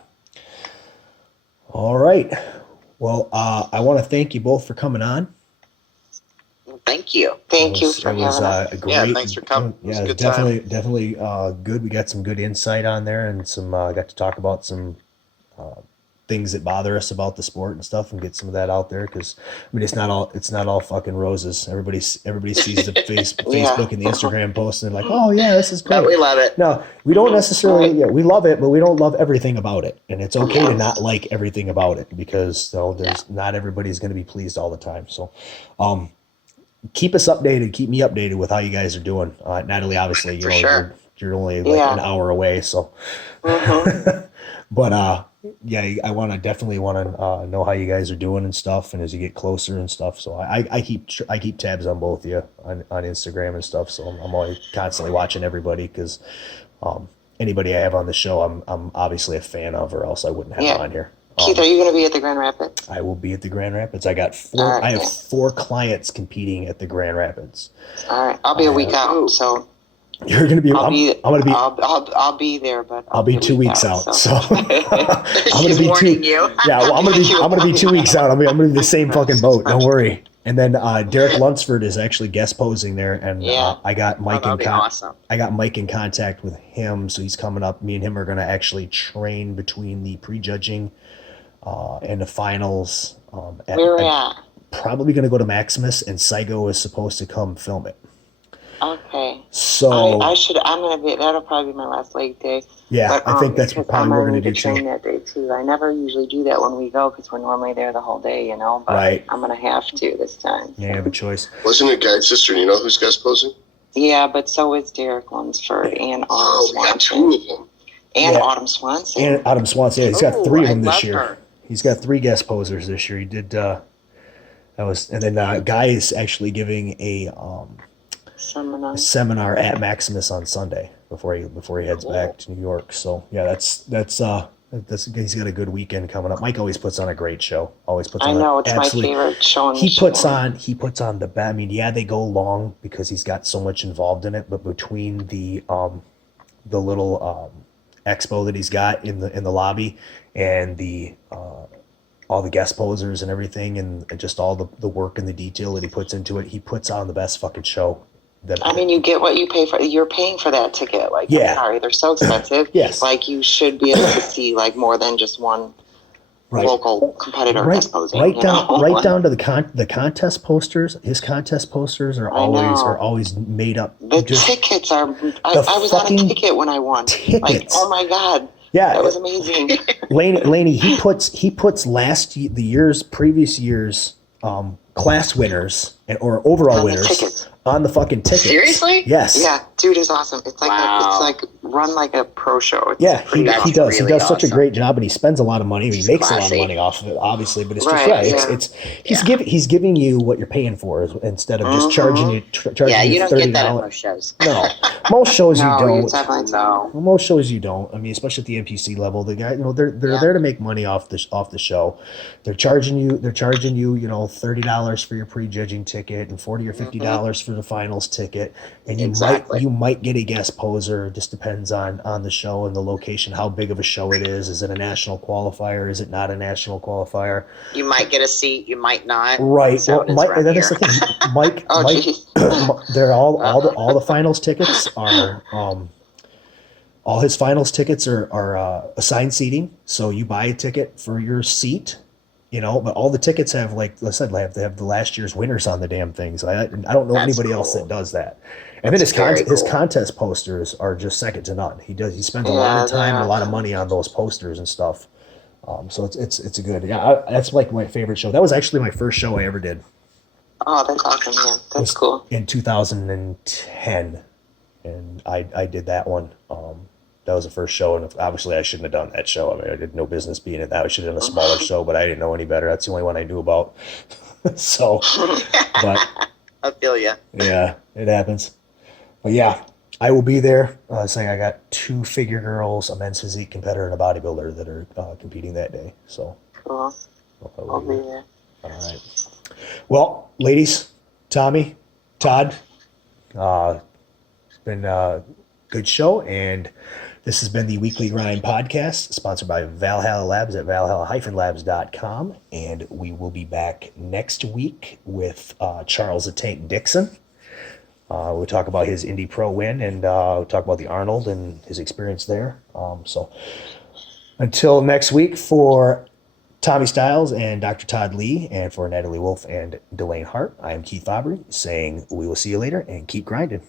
All right. Well, I want to thank you both for coming on. Thank you. Thank you for having us. Great. Thanks for coming. It was a good definitely good. We got some good insight on there, and some got to talk about some things that bother us about the sport and stuff, and get some of that out there. Because it's not all fucking roses. Everybody sees the Facebook and the Instagram posts, and they're like, oh yeah, this is great. But we love it. No, we don't necessarily. Yeah, we love it, but we don't love everything about it, and it's okay to not like everything about it because not everybody's going to be pleased all the time. So, keep us updated. Keep me updated with how you guys are doing. Natalie, obviously, you're only an hour away, so. But I definitely want to know how you guys are doing and stuff, and as you get closer and stuff. So I keep tabs on both of you on Instagram and stuff. So I'm always constantly watching everybody because anybody I have on the show, I'm obviously a fan of, or else I wouldn't have them on here. Keith, are you going to be at the Grand Rapids? I will be at the Grand Rapids. I got four. I have 4 clients competing at the Grand Rapids. All right, I'll be a week out, so. You're gonna be. I'll be there, but I'll be 2 weeks out. So I'm gonna be 2. Yeah, well, I'm gonna be 2 weeks out. I'm gonna be in the same fucking boat. Don't worry. And then Derek Lunsford is actually guest posing there, and I got Mike I got Mike in contact with him, so he's coming up. Me and him are gonna actually train between the prejudging and the finals. Where at? Probably gonna go to Maximus, and Saigo is supposed to come film it. Okay. So I'm gonna be. That'll probably be my last leg day. Yeah, but, I think that's probably what we're gonna do too. That day too. I never usually do that when we go because we're normally there the whole day, But right. I'm gonna have to this time. So. Yeah, you have a choice. Wasn't it Guide Sister? You know who's guest posing? Yeah, but so is Derek Lunsford and Autumn Swanson. We got 2 of them. And Autumn Swanson. And Autumn Swanson. Yeah, he's got 3 of them this year. Her. He's got 3 guest posers this year. He did. And then Guy is actually giving a seminar at Maximus on Sunday before he heads back to New York. So yeah, that's he's got a good weekend coming up. Mike always puts on a great show. It's my favorite show. He puts on the best. I mean, yeah, they go long because he's got so much involved in it. But between the little expo that he's got in the lobby and the all the guest posers and everything, and just all the work and the detail that he puts into it, he puts on the best fucking show I mean, you get what you pay for. You're paying for that ticket. Like, Yeah. I'm sorry, they're so expensive. Yes. Like, you should be able to see like more than just one Right. local competitor Right, exposing. right you down, know? right down to the contest posters. His contest posters are I know. always made up. The just tickets are. I was on a fucking ticket when I won. tickets. Like, oh my god, Yeah, that was amazing. Laney, he puts the previous years class winners or overall On the winners tickets. on the fucking tickets. Seriously? Yes. Yeah, dude is awesome. It's like Wow. it's like run like a pro show. It's Yeah, pretty he awesome. does. He really does such a awesome. great job, and he spends a lot of money. He He's makes a lot of classy. money off of it, obviously. But it's just Right, he's giving you what you're paying for instead of just charging you Yeah, you don't get that at $30. most shows. No, most shows No, you you don't. definitely No. Well, most shows you don't. I mean, especially at the NPC level, the guy, they're Yeah. there to make money off the show. They're charging you, $30 for your pre-judging ticket and $40 or $50 for the finals ticket, and Exactly. you might get a guest poser. It just depends on the show and the location, how big of a show it is. Is it a national qualifier? Is it not a national qualifier? You might get a seat, you might not. Right. That's how Well, it is Mike, around that's the here. thing. Mike, Oh, Mike, jeez. they're all the finals tickets are all his finals tickets are assigned seating. So you buy a ticket for your seat, but all the tickets have, like I said, they have the last year's winners on the damn things. I don't know That's anybody else cool. that does that. And then That's very his cool. contest posters are just second to none. He spends a Yeah, lot of time and a they're lot of money on those posters and stuff. So it's a good, that's like my favorite show. That was actually my first show I ever did. Oh, that's awesome. Yeah, that's Was cool. in 2010, and I did that one. That was the first show, and obviously I shouldn't have done that show. I mean, I did no business being at that. I should have done a smaller show, but I didn't know any better. That's the only one I knew about. So, but I feel ya. yeah, it happens. But yeah, I will be there. Saying I got 2 figure girls, a men's physique competitor, and a bodybuilder that are competing that day. So Cool. I'll be there. all right. Well, ladies, Tommy, Todd, it's been a good show, and this has been the Weekly Grind Podcast, sponsored by Valhalla Labs at valhalla-labs.com, and we will be back next week with Charles the Tank Dixon. We'll talk about his Indy Pro win, and we'll talk about the Arnold and his experience there. So until next week, for Tommy Styles and Doctortoddlee, and for Natalie Wolfe and Delane Hart, I am Keith Fabbri, saying we will see you later, and keep grinding.